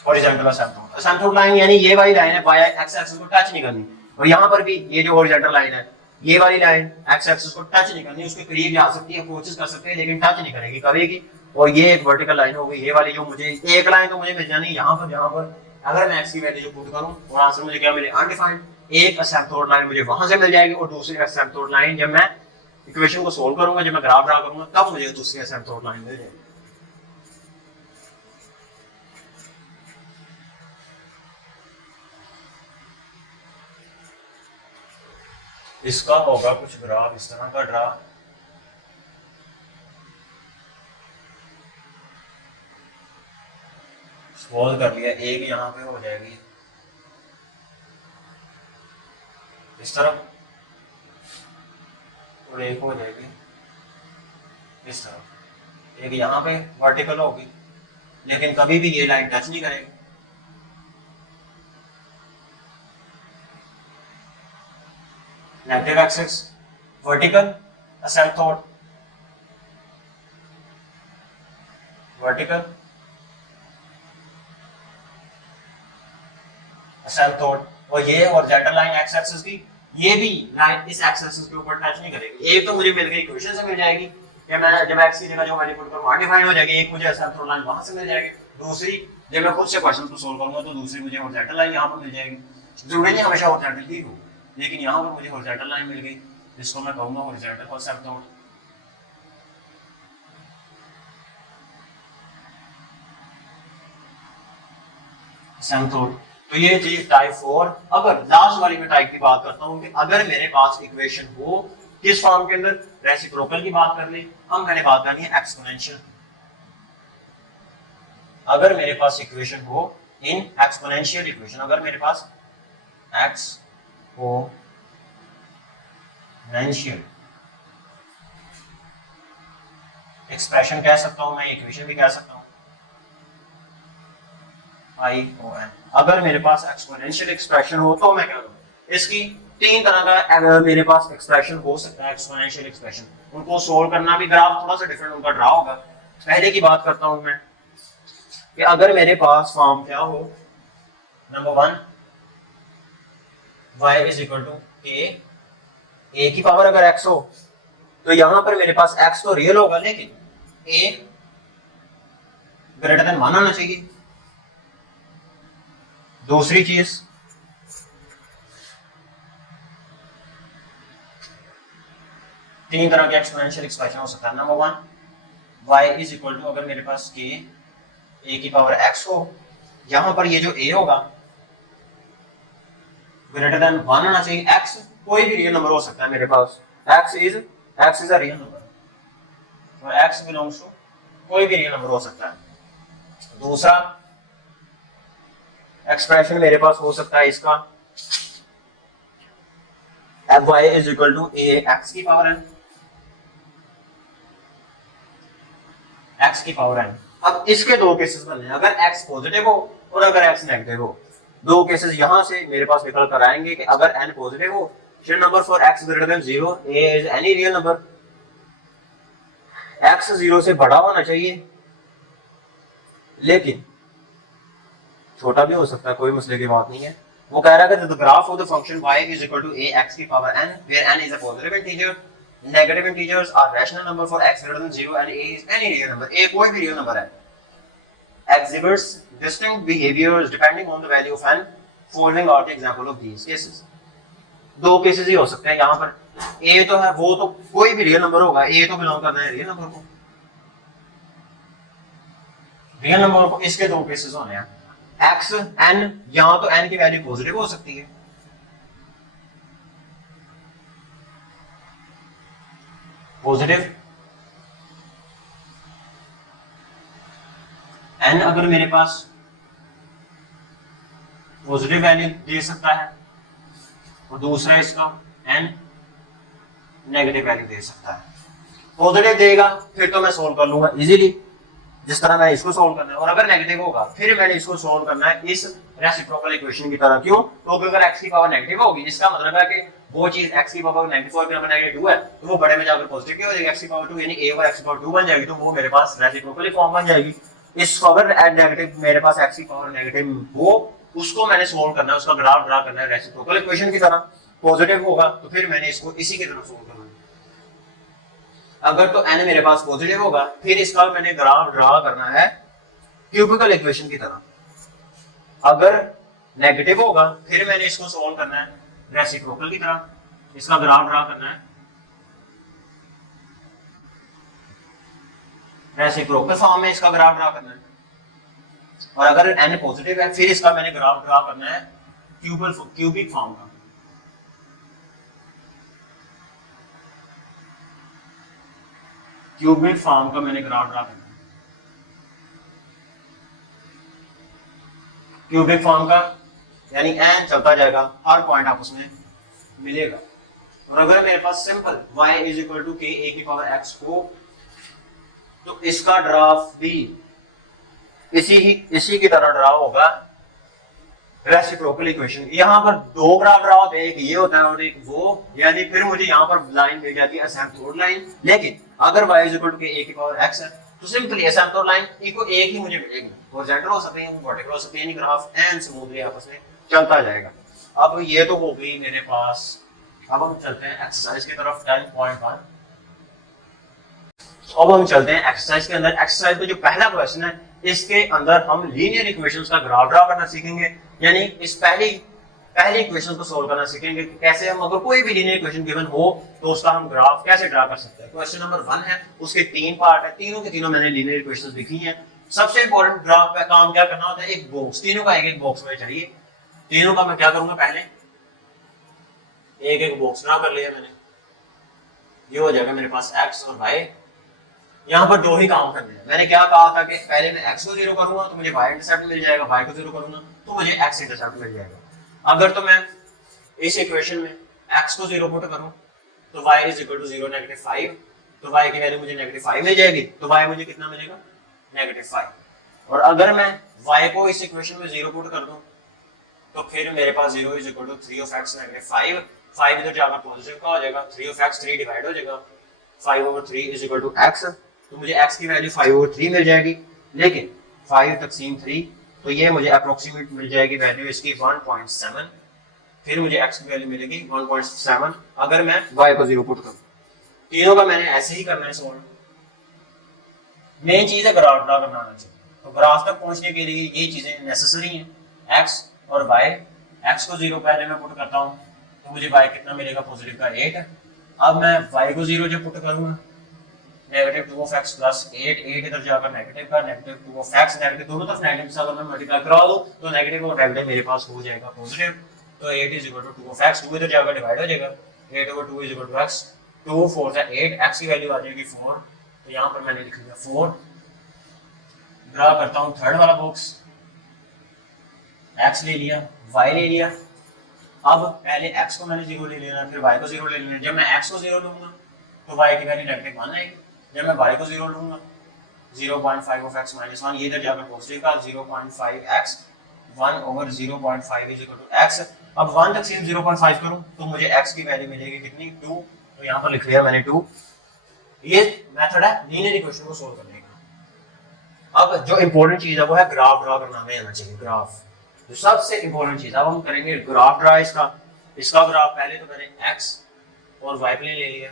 हॉरिजॉन्टल एसिम्पटोट, एसिम्पटोट लाइन यानी ये वाली लाइन है बाय एक्स एक्सिस को टच नहीं करनी, और यहां पर भी ये जो हॉरिजॉन्टल लाइन है ये वाली लाइन एक्स एक्सिस को टच नहीं करनी, उसके करीब जा सकती है, कोशिश कर सकते हैं लेकिन टच नहीं करेगी, करेगी। और ये एक वर्टिकल लाइन होगी, ये वाली जो मुझे एक लाइन तो मुझे मिल जानी यहां पर, जहां पर अगर मैं एक्स की वैल्यू जो पुट करूं और आंसर मुझे क्या मिले अनडिफाइंड, एक एसिम्पटोट लाइन मुझे वहां से मिल जाएगी और दूसरी एसिम्पटोट लाइन जब मैं इक्वेशन को सोल्व करूंगा, जब मैं ग्राफ ड्रा करूंगा तब मुझे दूसरी एसिम्पटोट लाइन मिल जाएगी। इसका होगा कुछ ग्राफ इस तरह का ड्रा, सॉल्व कर लिया, एक यहाँ पे हो जाएगी इस तरफ और एक हो जाएगी इस तरफ, एक यहाँ पे वर्टिकल होगी लेकिन कभी भी ये लाइन टच नहीं करेगी। नेगेटिव एक्सिस वर्टिकल एसिम्पटोट, वर्टिकल एसिम्पटोट, और ये हॉरिजॉन्टल लाइन एक्स एक्सिस की, ये भी लाइन इस एक्स एक्सिस के ऊपर टच नहीं करेगी। एक तो मुझे मिल गई इक्वेशन से मिल जाएगी कि मैं जब एक्स की जगह जो वैल्यू पुट करूंगा डिफाइन हो जाएगी, एक मुझे एसिम्पटोट लाइन वहां से मिल जाएगी, दूसरी जब मैं खुद से क्वेश्चन को सोल्व करूंगा तो दूसरी मुझे हॉरिजॉन्टल लाइन यहां पर मिल जाएगी। जरूरी नहीं हमेशा हॉरिजॉन्टल ही हो, लेकिन यहां पर मुझे हॉरिजॉन्टल लाइन मिल गई जिसको मैं कहूंगा हॉरिजॉन्टल एसिम्पटोट। एसिम्पटोट, तो ये चीज टाइप 4। अगर लास्ट वाली में टाइप की बात करता हूं कि अगर मेरे पास इक्वेशन हो किस फॉर्म के अंदर, रेसिप्रोकल की बात कर ली, हम मैंने बात करनी है एक्सपोनेंशियल। अगर मेरे पास इक्वेशन हो इन एक्सपोनेंशियल इक्वेशन, अगर मेरे पास एक्सपोनेंशियल एक्सप्रेशन कह सकता हूं मैं, इक्वेशन भी कह सकता हूं ION। अगर मेरे पास एक्सपोनेंशियल एक्सप्रेशन हो तो मैं क्या करूं, इसकी तीन तरह का अगर मेरे पास एक्सप्रेशन हो सकता है एक्सपोनेंशियल एक्सप्रेशन, उनको सोल्व करना भी ग्राफ थोड़ा सा डिफरेंट उनका ड्रा होगा। पहले की बात करता हूं मैं कि अगर मेरे पास फॉर्म क्या हो, number 1 y is equal to a की पावर अगर x हो तो यहां पर मेरे पास x तो रियल होगा लेकिन a ग्रेटर देन 1 आना चाहिए। दूसरी चीज तीन तरह के एक्सपोनेंशियल एक्सप्रेशन हो सकता है। Number 1 y is equal to अगर मेरे पास k a की पावर x हो, यहां पर ये जो a होगा ग्रेटर देन 1 आना चाहिए। x कोई भी रियल नंबर हो सकता है मेरे पास, x is a real number, तो x बिलोंग्स टू कोई भी रियल नंबर हो सकता है। दूसरा एक्सप्रेशन मेरे पास हो सकता है इसका y is equal to a x की पावर n, x की पावर n। अब इसके दो केसेस बनने हैं, अगर x पॉजिटिव हो और अगर x नेगेटिव हो। दो केसेस यहां से मेरे पास निकल कर आएंगे कि अगर n पॉजिटिव हो, number for x greater then 0, a is any real number, x 0 से बड़ा होना चाहिए लेकिन छोटा भी हो सकता है, कोई मसले की बात नहीं है। वो कह रहा है कि the graph of the function y is equal to ax की power n where n is a positive integer, negative integers are rational number for x greater than 0 and a is any real number, a कोई भी रियल नंबर है, exhibits distinct behaviors depending on the value of n, following are the example of these cases। दो केसेस ही हो सकते हैं यहाँ पर, a तो है, वो तो कोई भी रियल नंबर होगा, a तो बिलोंग करना है रियल नंबर को, रियल नंबर को। इसके दो केसेस होने हैं, x n, यहां तो n की वैल्यू पॉजिटिव हो सकती है, पॉजिटिव n अगर मेरे पास पॉजिटिव वैल्यू दे सकता है और दूसरा इसका n नेगेटिव वैल्यू दे सकता है। पॉजिटिव देगा फिर तो मैं सोल्व कर लूंगा इजीली, जिस तरह मैं इसको सोल्व करना है। और अगर नेगेटिव होगा फिर मैंने इसको सोल्व करना है इस रेसिप्रोकल इक्वेशन की तरह। क्यों? तो अगर x की पावर नेगेटिव होगी, जिसका मतलब है कि वो चीज x की पावर नेगेटिव और नेगेटिव 2 है, तो वो बड़े में जाकर पॉजिटिव की हो जाएगी, x की पावर 2 यानी a और x की पावर 2 बन जाएगी, तो वो मेरे पास रेसिप्रोकल फॉर्म बन जाएगी। इस अगर नेगेटिव मेरे पास x की पावर नेगेटिव हो, उसको मैंने सोल्व करना है, उसका ग्राफ ड्रा करना है रेसिप्रोकल इक्वेशन की तरह। पॉजिटिव होगा तो फिर मैंने इसको इसी की तरह सोल्व करना है। अगर तो n मेरे पास पॉजिटिव होगा फिर इसका मैंने ग्राफ ड्रा करना है क्यूबिकल इक्वेशन की तरह। अगर नेगेटिव होगा फिर मैंने इसको सोल्व करना है रेसिप्रोकल की तरह, इसका ग्राफ ड्रा करना है रेसिप्रोकल फॉर्म में, इसका ग्राफ ड्रा करना है। और अगर n पॉजिटिव है फिर इसका मैंने ग्राफ ड्रा करना है क्यूबिक फॉर्म का। क्यूबिक फॉर्म का मैंने ग्राफ ड्रा करना है, क्यूबिक फॉर्म का, यानी n चलता जाएगा, हर पॉइंट आपस में मिलेगा। और अगर मेरे पास simple y is equal to k a की पावर x हो, तो इसका ड्राफ भी इसी की तरह ड्रा होगा रेसिप्रोकल इक्वेशन। यहाँ पर दो ग्राफ ड्रा होते हैं, एक ये होता है और एक वो, यानी फिर मुझे यहाँ पर लाइन मिल जाती है असिम्प्टोट लाइन। लेकिन अगर y is equal to k a की पावर x है तो सिंपली असिम्प्टोट लाइन को एक ही मुझे मिलेगी, हॉरिजॉन्टल हो सकते हैं, वर्टिकल हो सकते हैं, यानी ग्राफ एंड स्मूथली आपस में चलता जाएगा। अब ये तो हो गई मेरे पास। अब हम चलते हैं एक्सरसाइज की तरफ 10.1। अब हम चलते हैं एक्सरसाइज के अंदर। एक्सरसाइज का जो पहला क्वेश्चन है, इसके अंदर हम लीनियर इक्वेशंस का ग्राफ ड्रा करना सीखेंगे, यानी इस पहली इक्वेशन को सोल्व करना सीखेंगे कि कैसे हम अगर कोई भी लीनियर इक्वेशन गिवन हो तो उसका हम ग्राफ कैसे ड्रा कर सकते हैं। क्वेश्चन नंबर 1 है, उसके 3 पार्ट है, तीनों के तीनों मैंने लीनियर इक्वेशंस लिखी हैं। सबसे इंपॉर्टेंट ग्राफ का काम क्या करना होता है, एक बॉक्स, तीनों का एक बॉक्स में चाहिए। तीनों का मैं क्या करूंगा, पहले एक बॉक्स ड्रा कर लिया मैंने, ये हो जाएगा मेरे पास x और y। यहाँ पर दो ही काम करने हैं। मैंने क्या कहा था कि पहले मैं x को 0 करूंगा तो मुझे y इंटरसेप्ट मिल जाएगा, y को 0 करूंगा तो मुझे x इंटरसेप्ट मिल जाएगा। अगर तो मैं इस इक्वेशन में x को 0 पुट करूं तो y is equal to 0 negative 5, तो y की वैल्यू मुझे नेगेटिव 5 मिल जाएगी, तो y मुझे कितना मिलेगा, नेगेटिव 5। और अगर मैं y को इस इक्वेशन में 0 पुट कर दूं तो फिर मेरे पास 0 is equal to 3 of x negative 5, 5 इधर जाकर पॉजिटिव का हो जाएगा, 3 ऑफ x 3 डिवाइड हो जाएगा, 5 over 3 is equal to x, तो मुझे x की वैल्यू 5 ओवर 3 मिल जाएगी। लेकिन 5 तकसीम 3, तो ये मुझे अप्रोक्सीमेट मिल जाएगी वैल्यू इसकी 1.7, फिर मुझे x की वैल्यू मिलेगी 1.7 अगर मैं y को 0 पुट करूं। तीनों का मैंने ऐसे ही करना है सॉल्व। मेन चीज है ग्राफ ड्रा करना आना चाहिए, तो ग्राफ तक पहुंचने के लिए ये चीजें नेसेसरी हैं, x और y। x को 0 पहले मैं पुट करता हूं तो मुझे y कितना मिलेगा, पॉजिटिव का 8। अब मैं y को 0 जब पुट करूंगा, नेगेटिव 2 ऑफ x प्लस 8, 8 इधर जाकर नेगेटिव का, नेगेटिव 2 ऑफ x, नेगेटिव दोनों तरफ नेगेटिव से अगर मैं मल्टीप्लाई करा दूं तो नेगेटिव और नेगेटिव मेरे पास हो जाएगा पॉजिटिव, तो 8 is equal to 2 of x, 2 इधर जाकर डिवाइड हो जाएगा, 8 over 2 is equal to x, 2 4 से 8, x की वैल्यू आ जाएगी 4, तो यहां पर मैंने लिख लिया 4। ड्रा करता हूं थर्ड वाला बॉक्स, x ले लिया, y ले लिया। अब पहले x को मैंने 0 ले लेना, फिर y को 0 ले लेना। जब मैं x को 0 लूंगा तो y की वैल्यू नेगेटिव 1 आएगी, जब मैं y को 0 लूंगा 0.5 ऑफ x माइनस 1, ये इधर जाकर पॉजिटिव का 0.5x, 1 over 0.5 is equal to x। अब 1 तकसीम 0.5 करूं तो मुझे x की वैल्यू मिलेगी कितनी, 2, तो यहां पर लिख लिया मैंने 2। ये मेथड है लीनियर इक्वेशन को सोल्व करने का। अब जो इंपॉर्टेंट चीज है वो है ग्राफ ड्रा करना हमें आना चाहिए, ग्राफ जो सबसे इंपॉर्टेंट चीज है। अब हम करेंगे ग्राफ ड्रा इसका ग्राफ। पहले तो मैंने x और y प्लेन ले लिया।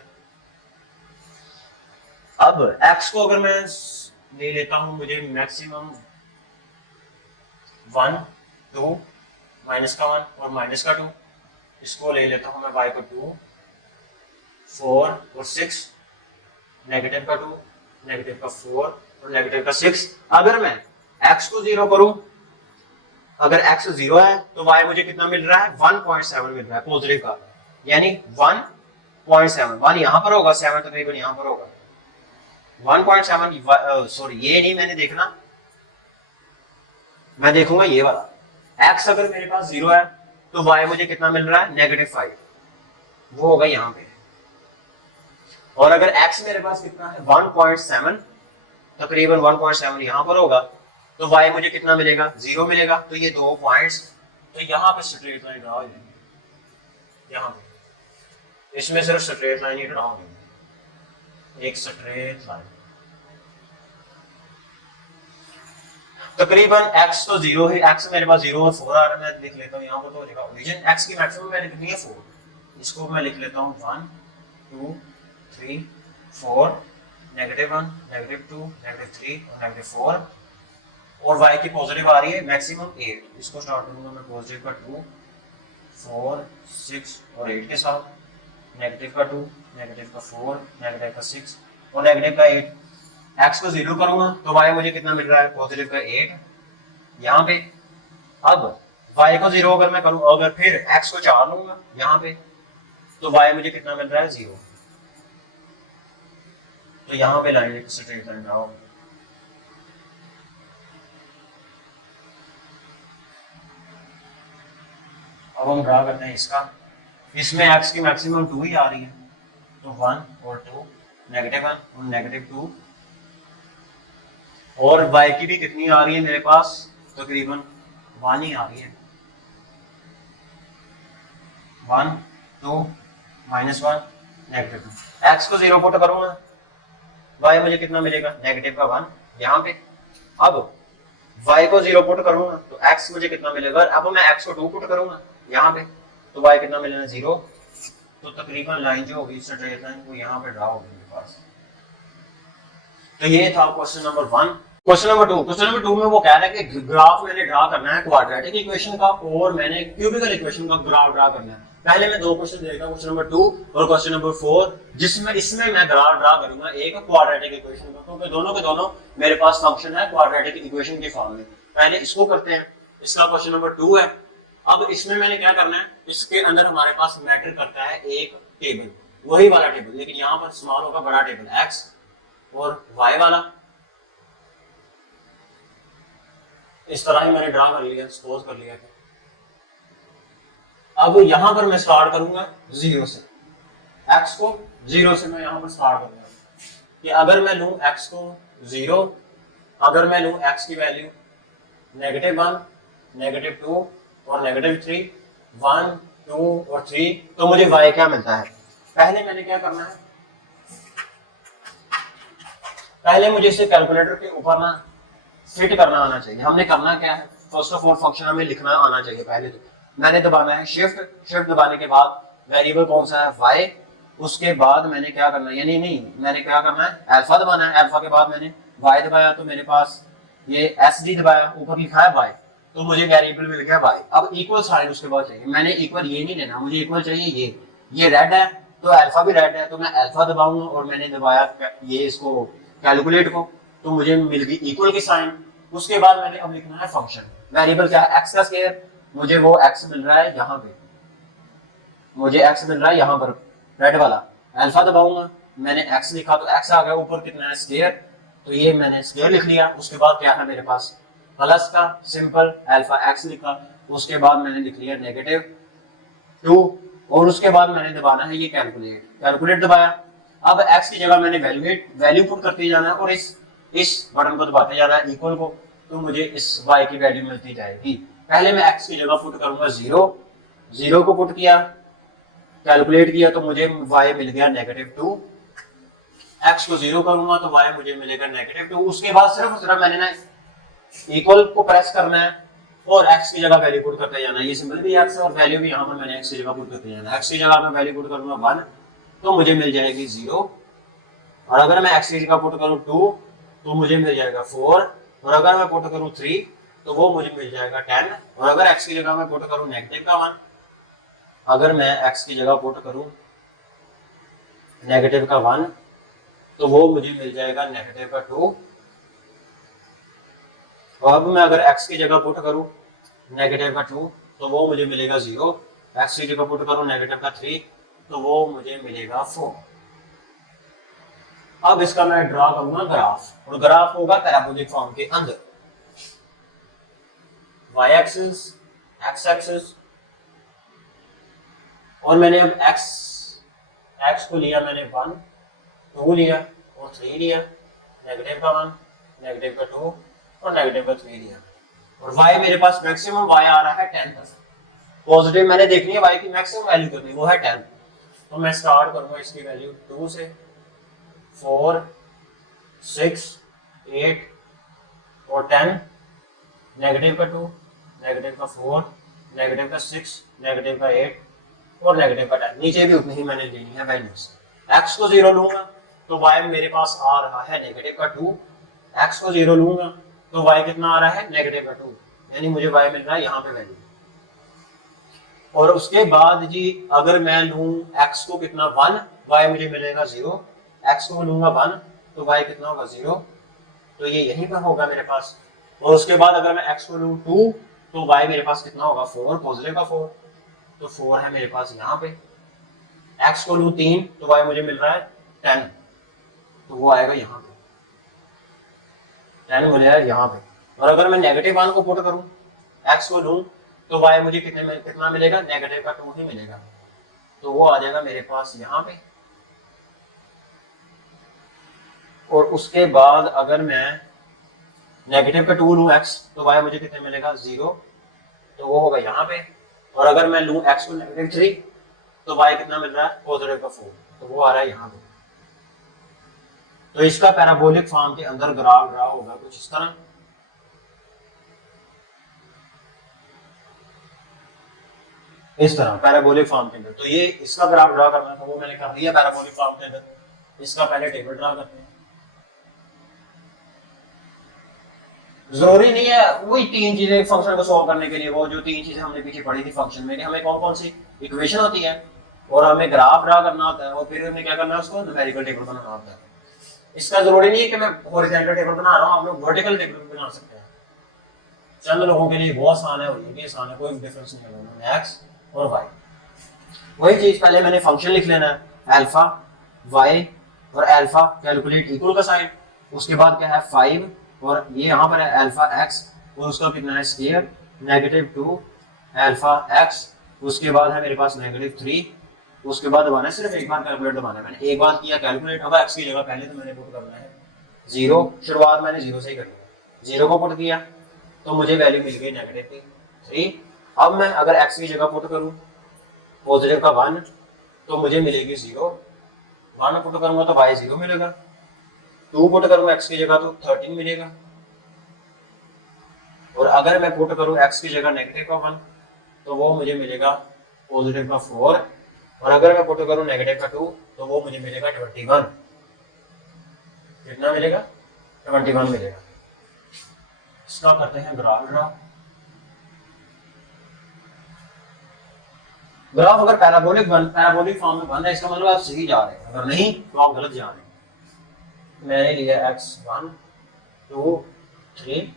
अब x को अगर मैं ले लेता हूं, मुझे मैक्सिमम 1 2 माइनस का 1 और माइनस का 2, इसको ले लेता हूं मैं y को 2 4 और 6, नेगेटिव का 2, नेगेटिव का 4 और नेगेटिव का 6। अगर मैं x को 0 करूं, अगर x 0 है तो y मुझे कितना मिल रहा है, 1.7 मिल रहा है पॉजिटिव का, यानी 1.7, 1 यहां पर होगा, 7 तकरीबन यहां पर होगा, 1.7 सॉरी ये नहीं मैंने देखना, मैं देखूंगा ये वाला। x अगर मेरे पास 0 है तो y मुझे कितना मिल रहा है, नेगेटिव 5, वो होगा यहाँ पे। और अगर x मेरे पास कितना है 1.7, तकरीबन 1.7 यहाँ पर होगा, तो y मुझे कितना मिलेगा 0 मिलेगा। तो ये 2 पॉइंट्स, तो यहाँ पे स्ट्रेट लाइन ड्रा हो जाएगी, यहाँ पे इसमें सिर्फ स्ट्रेट लाइन ही ड्रा होगी, एक स्ट्रेट लाइन। तकरीबन x तो 0 है, x मेरे पास 0 और 4 आ रहा है, मैं लिख लेता हूँ यहाँ पर, तो हो जाएगा ओरिजिन x की मैक्सिमम वैल्यू कितनी है 4, इसको मैं लिख लेता हूँ 1 2 3 4, -1 -2 -3 और -4, और y की पॉजिटिव आ रही है मैक्सिमम 8, इसको स्टार्ट करूंगा मैं पॉजिटिव का 2 4 6 और 8 के साथ, नेगेटिव का 2 नेगेटिव का 4 नेगेटिव का 6 और नेगेटिव का 8। x को 0 करूंगा तो y मुझे कितना मिल रहा है पॉजिटिव का 8 यहाँ पे। अब y को 0 अगर मैं करूं, अगर फिर x को 4 लूंगा यहाँ पे, तो y मुझे कितना मिल रहा है 0। तो यहाँ पे लाइन एक स्ट्रेट लाइन ड्रा होगी। अब हम ड्रा करते हैं इसका, इसमें x की मैक्सिमम 2 ही आ रही है, तो 1 और 2 -1 और -2, और y की भी कितनी आ रही है मेरे पास तकरीबन 1 ही आ रही है, 1 2 -1 -2। x को 0 पुट करूंगा, y मुझे कितना मिलेगा नेगेटिव का 1 यहाँ पे। अब y को 0 पुट करूंगा तो x मुझे कितना मिलेगा, अब मैं x को 2 पुट करूंगा यहाँ पे, तो y कितना मिलेगा 0। तो तकरीबन लाइन जो होगी स्ट्रेट लाइन वो यहाँ पे ड्रा होगी मेरे पास। तो ये था क्वेश्चन नंबर 1। क्वेश्चन नंबर 2 में वो कह रहा है कि ग्राफ मैंने ड्रा करना है क्वाड्रेटिक इक्वेशन का और मैंने क्यूबिकल इक्वेशन का ग्राफ ड्रा करना है। पहले मैं 2 क्वेश्चन देता हूं, क्वेश्चन नंबर 2 और क्वेश्चन नंबर 4, जिसमें इसमें मैं ग्राफ ड्रा करूंगा एक क्वाड्रेटिक इक्वेशन का, क्योंकि दोनों के दोनों मेरे पास फंक्शन है क्वाड्रेटिक इक्वेशन के फॉर्म में। पहले इसको करते हैं, इसका क्वेश्चन नंबर 2 है। अब इसमें मैंने क्या करना है, इसके अंदर हमारे पास मैटर करता है एक टेबल, वही वाला टेबल, लेकिन यहाँ पर स्मॉल होगा बड़ा टेबल x और y वाला। इस तरह ही मैंने ड्रा कर लिया, सपोज कर लिया। अब यहां पर मैं स्टार्ट करूंगा 0 से, x को 0 से मैं यहां पर स्टार्ट करूंगा कि अगर मैं लूं x को 0, अगर मैं लूं x की वैल्यू -1 -2 और -3, 1 2 और 3, तो मुझे y क्या मिलता है। पहले मैंने क्या करना है, पहले मुझे इसे कैलकुलेटर के ऊपर ना फिट करना आना चाहिए। हमने करना क्या है, फर्स्ट ऑफ ऑल फंक्शन हमें लिखना आना चाहिए। पहले तो मैंने दबाना है शिफ्ट दबाने के बाद वेरिएबल कौन सा है y, उसके बाद मैंने क्या करना है, यानी नहीं मैंने क्या करना है अल्फा दबाना है, अल्फा के बाद मैंने y दबाया तो मेरे पास ये SD दबाया, ऊपर लिखा है y, तो मुझे वेरिएबल मिल गया y। अब इक्वल साइन उसके बाद चाहिए, मैंने इक्वल ये नहीं लेना, मुझे इक्वल चाहिए ये रेड है तो अल्फा भी रेड है, तो मैं अल्फा दबाऊंगा और मैंने दबाया ये इसको कैलकुलेट को, तो मुझे मिल गई इक्वल की साइन। उसके बाद मैंने अब लिखना है फंक्शन, वेरिएबल क्या है x का स्क्वायर, मुझे वो x मिल रहा है यहाँ पे, मुझे x मिल रहा है यहाँ पर रेड वाला, अल्फा दबाऊंगा, मैंने x लिखा तो x आ गया, ऊपर कितना है स्क्वायर, तो ये मैंने स्क्वायर लिख लिया। उसके बाद क्या है मेरे पास प्लस का सिंपल अल्फा x लिखा, उसके बाद मैंने लिख लिया -2 और उसके बाद मैंने दबाना है ये कैलकुलेट दबाया। अब x की जगह मैंने वैल्यू पुट करते जाना है और इस बटन को दबाते जाना है इक्वल को, तो मुझे इस y की वैल्यू मिलती जाएगी। पहले मैं x की जगह पुट करूंगा 0 को पुट किया, कैलकुलेट किया तो मुझे y मिल गया -2, x को 0 करूंगा तो y मुझे मिलेगा -2। उसके बाद सिर्फ मैंने ना इक्वल को प्रेस करना है और x की जगह वैल्यू पुट करते जाना है, ये सिंबल भी x है और वैल्यू भी यहाँ पर मैंने x की जगह पुट करते जाना है। x की जगह मैं वैल्यू पुट करूंगा 1 तो मुझे मिल जाएगी 0, और अगर मैं x की जगह पुट करूं 2 तो मुझे मिल जाएगा 4, और अगर मैं पुट करूं 3 तो वो मुझे मिल जाएगा 10, और अगर x की जगह मैं पुट करूं -1, अगर मैं x की जगह पुट करूं -1 तो वो मुझे मिल जाएगा -2, और अब मैं अगर x की जगह पुट करूं -2 तो वो मुझे मिलेगा 0, x की जगह पुट करूं -3 तो वो मुझे मिलेगा 4। अब इसका मैं ड्रा करूंगा ग्राफ, और ग्राफ होगा पैराबोलिक फॉर्म के अंदर, y एक्सिस x एक्सिस, और मैंने अब x को लिया मैंने 1 2 लिया और 3 लिया, नेगेटिव का 1, नेगेटिव का 2 और नेगेटिव का 3 लिया, और y मेरे पास मैक्सिमम y आ रहा है 10 तक। पॉजिटिव मैंने देखनी है y की मैक्सिमम वैल्यू करनी, वो है 10। तो मैं स्टार्ट करूंगा इसकी वैल्यू 2 से, 4, 6, 8 और 10, नेगेटिव का 2, नेगेटिव का 4, नेगेटिव का 6, नेगेटिव का 8 और नेगेटिव का 10। नीचे भी उतनी ही मैंने लेनी है वैल्यूज। x को 0 लूंगा तो y मेरे पास आ रहा है नेगेटिव का 2, x को 0 लूंगा तो y कितना आ रहा है नेगेटिव का 2, यानी मुझे y मिल रहा है यहाँ पे वैल्यू। और उसके बाद जी अगर मैं लूं x को कितना 1, y मुझे मिलेगा 0, x को लूंगा 1 तो y कितना होगा 0, तो ये यहीं पर होगा मेरे पास। और उसके बाद अगर मैं x को लूं 2 तो y मेरे पास कितना होगा 4, पॉजिटिव का 4, तो 4 है मेरे पास यहाँ पे। x को लूं 3 तो y मुझे मिल रहा है 10, तो वो आएगा यहाँ पे, 10 मिलेगा यहाँ पे। और अगर मैं नेगेटिव 1 को पुट करूं, x को लूं तो y मुझे कितना मिलेगा, नेगेटिव का 2 ही मिलेगा, तो वो आ जाएगा मेरे पास यहाँ पे। और उसके बाद अगर मैं नेगेटिव का 2 लूं x तो y मुझे कितने मिलेगा 0, तो वो होगा यहाँ पे। और अगर मैं लूं x को नेगेटिव 3 तो y कितना मिल रहा है पॉजिटिव का 4, तो वो आ रहा है यहाँ पे। तो इसका पैराबोलिक फॉर्म के अंदर ग्राफ ड्रा होगा कुछ इस तरह। इस तरह पैराबोलिक फॉर्म के अंदर। तो ये इसका ग्राफ ड्रा करना था, वो मैंने कर लिया पैराबोलिक फॉर्म के अंदर। इसका पहले टेबल ड्रा करते हैं। जरूरी नहीं है वही 3 चीजें फंक्शन को सॉल्व करने के लिए, वो जो 3 चीजें हमने पीछे पढ़ी थी फंक्शन में, कि हमें कौन कौन सी इक्वेशन होती है और हमें ग्राफ ड्रा करना होता है, और फिर हमें क्या करना है, उसको न्यूमेरिकल टेबल बनाना होता है। इसका जरूरी नहीं है कि मैं हॉरिजॉन्टल टेबल बना रहा हूँ, आप लोग वर्टिकल टेबल भी बना सकते हैं। चंद लोगों के लिए बहुत आसान है और ये भी आसान है, कोई डिफरेंस नहीं है एक्स और वाई। वही चीज पहले मैंने फंक्शन लिख लेना है, अल्फा वाई और अल्फा कैलकुलेट इक्वल का साइन, उसके बाद क्या है 5 और ये यहाँ पर है अल्फा एक्स और उसका कितना है स्क्वायर -2 अल्फा एक्स, उसके बाद है मेरे पास -3, उसके बाद दबाना है सिर्फ एक बार कैलकुलेट दबाना है। मैंने एक बार किया कैलकुलेट, अब एक्स की जगह पहले तो मैंने पुट करना है 0, शुरुआत मैंने 0 से ही करनी है, 0 को पुट किया तो मुझे वैल्यू मिल गई -3। अब मैं अगर एक्स की जगह पुट करूं पॉजिटिव का 1 तो मुझे मिलेगी 0, 1 पुट करूंगा तो y 0 मिलेगा, 2 पुट करूंगा x की जगह तो 13 मिलेगा, और अगर मैं पुट करूं x की जगह नेगेटिव का 1 तो वो मुझे मिलेगा पॉजिटिव का 4, और अगर मैं पुट करूं नेगेटिव का 2 तो वो मुझे मिलेगा 21। कितना मिलेगा 21 मिलेगा। इसका करते हैं ग्राफ ड्रा। ग्राफ अगर पैराबोलिक फॉर्म में बन रहा है इसका मतलब आप सही जा रहे हैं, अगर नहीं तो आप गलत जा रहे हैं। मैंने लिया x 1 2 3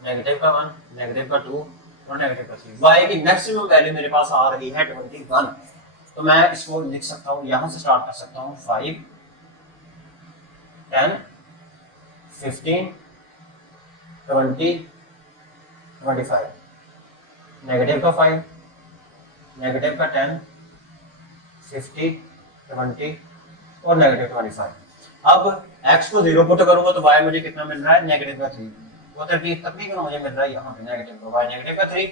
नेगेटिव का 1 नेगेटिव का 2 और नेगेटिव का 3। y की मैक्सिमम वैल्यू मेरे पास आ रही है 21, तो मैं इसको लिख सकता हूँ, यहां से स्टार्ट कर सकता हूँ 5 10 15 20 25, नेगेटिव का 5 नेगेटिव का 10 50 20 और नेगेटिव 25। अब x को 0 पुट करूंगा तो y मुझे कितना मिल रहा है नेगेटिव का 3, वो तकरीबन मुझे मिल रहा है यहाँ पे नेगेटिव का y नेगेटिव का 3।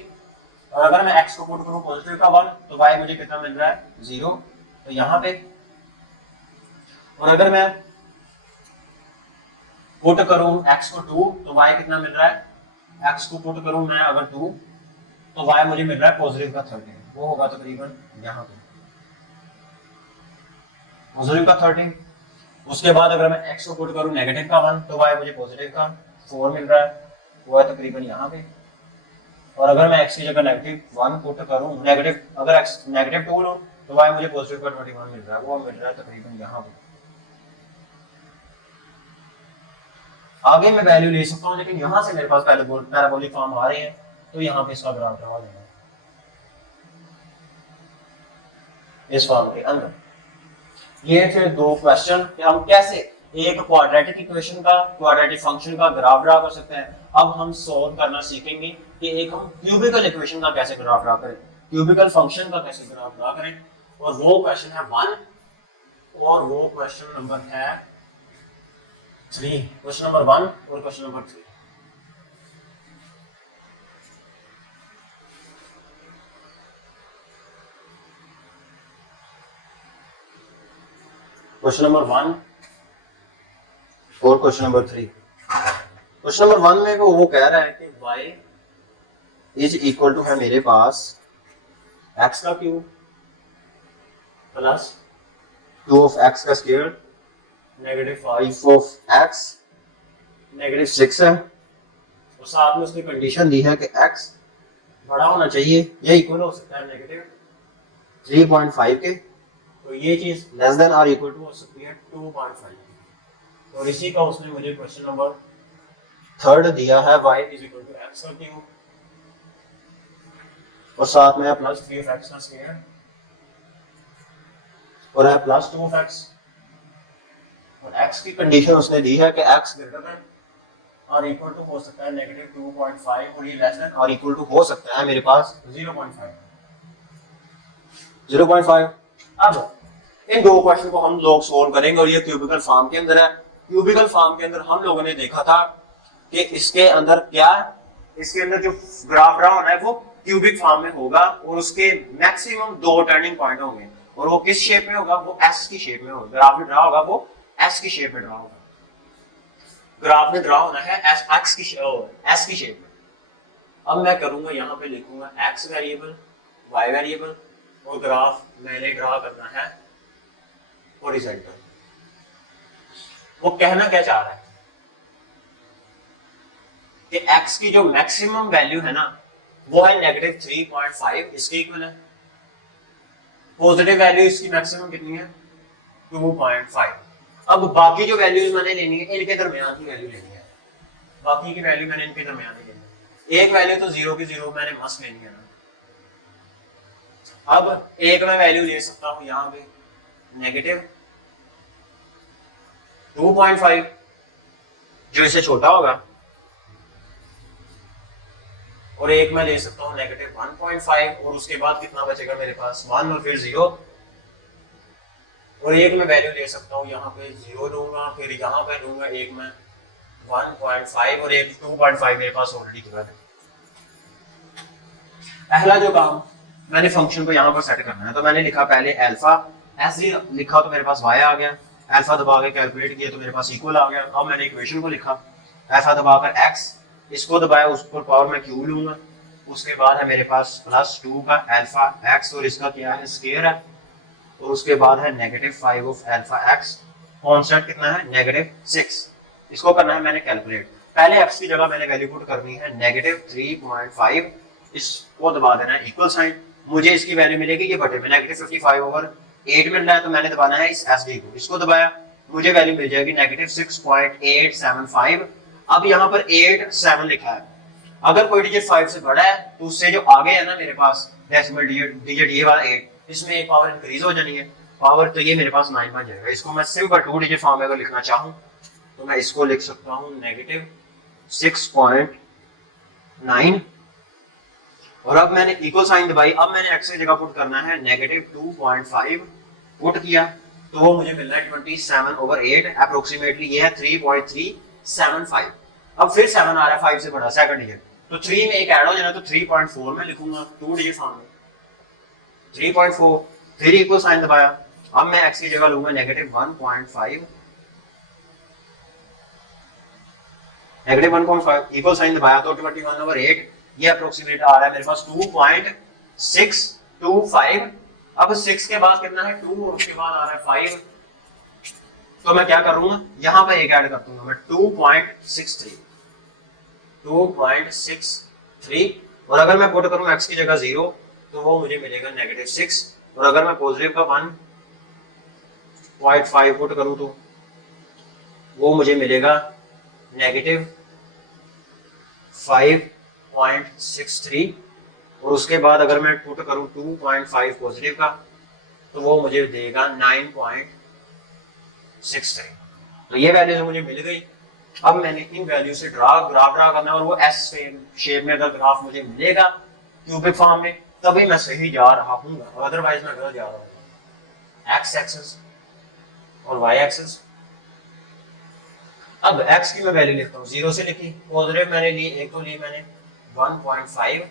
और अगर मैं x को पुट करूं पॉजिटिव का 1 तो y मुझे कितना मिल रहा है 0, तो यहाँ पे। और अगर मैं पुट करूं x को 2 तो y कितना मिल रहा है, x को पुट करूं मैं अगर 2 तो y मुझे मिल रहा है पॉजिटिव का 13, वो होगा तकरीबन यहाँ पे पॉजिटिव का 13। उसके बाद अगर मैं x को पुट करूं नेगेटिव का 1 तो y मुझे पॉजिटिव का 4 मिल रहा है, वो है तकरीबन यहाँ पे। और अगर मैं x की जगह -1 पुट करूं अगर x नेगेटिव 2 लूं तो y मुझे पॉजिटिव का 21 मिल रहा है, वो मिल रहा है तकरीबन यहाँ पे। आगे मैं वैल्यू ले सकता हूं, लेकिन यहां से मेरे पास पैराबोलिक फॉर्म आ रही है, तो यहाँ पे इसका ग्राफ ड्रा लेना है इस फॉर्म के अंदर। ये थे 2 क्वेश्चन कि हम कैसे एक क्वाड्रेटिक इक्वेशन का, क्वाड्रेटिक फंक्शन का ग्राफ ड्रा कर सकते हैं। अब हम सॉल्व करना सीखेंगे कि एक हम क्यूबिकल इक्वेशन का कैसे ग्राफ ड्रा करें, क्यूबिकल फंक्शन का कैसे ग्राफ ड्रा करें। और वो क्वेश्चन है 1 और वो क्वेश्चन नंबर है 3, क्वेश्चन नंबर 1 और क्वेश्चन नंबर 3। क्वेश्चन नंबर 1 और क्वेश्चन नंबर 3। क्वेश्चन नंबर 1 में वो कह रहा है कि y इज इक्वल टू है मेरे पास x का क्यूब प्लस 2 ऑफ x का square negative 5 of x negative 6 है, और साथ में उसकी कंडीशन दी है कि x बड़ा होना चाहिए या इक्वल हो सकता है नेगेटिव 3.5 के, तो ये चीज लेस देन और इक्वल टू हो सकती है 2.5। और इसी का उसने मुझे क्वेश्चन नंबर 3 दिया है y is equal to x का क्यूब और साथ में है प्लस 3 ऑफ x का स्क्वायर और है प्लस 2 ऑफ x, और x की कंडीशन उसने दी है कि x ग्रेटर देन और इक्वल टू हो सकता है नेगेटिव 2.5 और ये लेस देन और इक्वल टू हो सकता है मेरे पास 0.5। अब इन दो क्वेश्चन को हम लोग सोल्व करेंगे और ये क्यूबिकल फॉर्म के अंदर है। क्यूबिकल फॉर्म के अंदर हम लोगों ने देखा था कि इसके अंदर क्या, इसके अंदर जो ग्राफ ड्रा होना है वो क्यूबिक फॉर्म में होगा और उसके मैक्सिमम 2 टर्निंग पॉइंट होंगे, और वो किस शेप में होगा, वो एस की शेप में होगा। ग्राफ में ड्रा होगा वो एस की शेप में ड्रा होगा, ग्राफ में ड्रा होना है एस की शेप में। अब मैं करूंगा यहाँ पे लिखूंगा एक्स वेरिएबल वाई वेरिएबल और ग्राफ मैंने ड्रा करना है हॉरिजॉन्टल। वो कहना क्या चाह रहा है कि x की जो मैक्सिमम वैल्यू है ना वो है नेगेटिव 3.5, इसके इक्वल है। पॉजिटिव वैल्यू इसकी मैक्सिमम कितनी है 2.5। अब बाकी जो वैल्यूज मैंने लेनी है इनके दरमियान की वैल्यू लेनी है, बाकी की वैल्यू मैंने इनके दरमियान ही लेनी है। एक वैल्यू तो 0 की 0 मैंने मस्त लेनी है ना। अब एक मैं वैल्यू ले सकता हूं यहां पे नेगेटिव 2.5 जो इससे छोटा होगा, और एक मैं ले सकता हूं नेगेटिव 1.5 और उसके बाद कितना बचेगा मेरे पास 1 और फिर 0, और एक मैं वैल्यू ले सकता हूं यहाँ पे 0 लूंगा, फिर यहाँ पे लूंगा एक मैं 1.5 और एक 2.5 मेरे पास ऑलरेडी गिवन है। पहला जो काम मैंने फंक्शन को यहाँ पर सेट करना है, तो मैंने लिखा पहले अल्फा ऐसे लिखा तो मेरे पास y आ गया, अल्फा दबा के कैलकुलेट किया तो मेरे पास इक्वल आ गया। अब मैंने इक्वेशन को लिखा अल्फा दबाकर x, इसको दबाया उस पर पावर में क्यूब लूंगा, उसके बाद है मेरे पास प्लस 2 का अल्फा x और इसका क्या है स्क्वायर है, और उसके बाद है negative 5 of alpha x, constant कितना है नेगेटिव 6। इसको करना है मैंने कैलकुलेट। पहले x की जगह मैंने वैल्यू पुट करनी है नेगेटिव 3.5, इसको दबा देना है इक्वल साइन, मुझे इसकी वैल्यू मिलेगी ये बटे में नेगेटिव 55 ओवर 8 मिल रहा है, तो मैंने दबाना है इस एस डी को, इसको दबाया मुझे वैल्यू मिल जाएगी नेगेटिव 6.875। अब यहाँ पर 8 7 लिखा है, अगर कोई डिजिट 5 से बड़ा है तो उससे जो आगे है ना मेरे पास डेसिमल डिजिट ये वाला 8, इसमें एक पावर इंक्रीज हो जानी है पावर, तो ये मेरे पास 9 बन जाएगा। इसको मैं सिंपल 2 डिजिट फॉर्म में अगर लिखना चाहूँ तो मैं इसको लिख सकता हूँ नेगेटिव 6.9, और अब मैंने इक्वल साइन दबाई। अब मैंने x की जगह पुट करना है नेगेटिव 2.5, पुट किया तो वो मुझे मिल रहा है 27 ओवर 8 अप्रोक्सीमेटली, ये है 3.375। अब फिर 7 आ रहा है 5 से बड़ा सेकंड डिजिट, तो 3 में एक ऐड हो जाना तो 3.4 में लिखूंगा 2 डिजिट फॉर्म में 3.4, फिर इक्वल साइन दबाया। अब मैं x की जगह लूंगा नेगेटिव 1.5, नेगेटिव 1.5 इक्वल साइन दबाया तो 21 ओवर 8, ये अप्रोक्सीमेट आ रहा है मेरे पास 2.625। अब 6 के बाद कितना है 2 और उसके बाद आ रहा है 5, तो मैं क्या करूंगा यहाँ पे एक ऐड कर दूंगा मैं 2.63, और अगर मैं पुट करूं x की जगह 0 तो वो मुझे मिलेगा नेगेटिव 6, और अगर मैं पॉजिटिव का 1.5 पुट करूं तो वो मुझे मिलेगा नेगेटिव 5.63, और उसके बाद अगर मैं पुट करूं 2.5 पॉजिटिव का तो वो मुझे देगा 9.63। तो ये वैल्यूज मुझे मिल गई। अब मैंने इन वैल्यू से ग्राफ ड्रा करना है, और वो एस शेप में अगर ग्राफ मुझे मिलेगा क्यूबिक फॉर्म में तभी मैं सही जा रहा हूँ, अदरवाइज मैं गलत जा रहा हूँ। एक्स एक्सिस और y एक्सिस। अब x की मैं वैल्यू लिखता हूँ, 0 से लिखी, पॉजिटिव मैंने ली, एक तो ली मैंने 1.5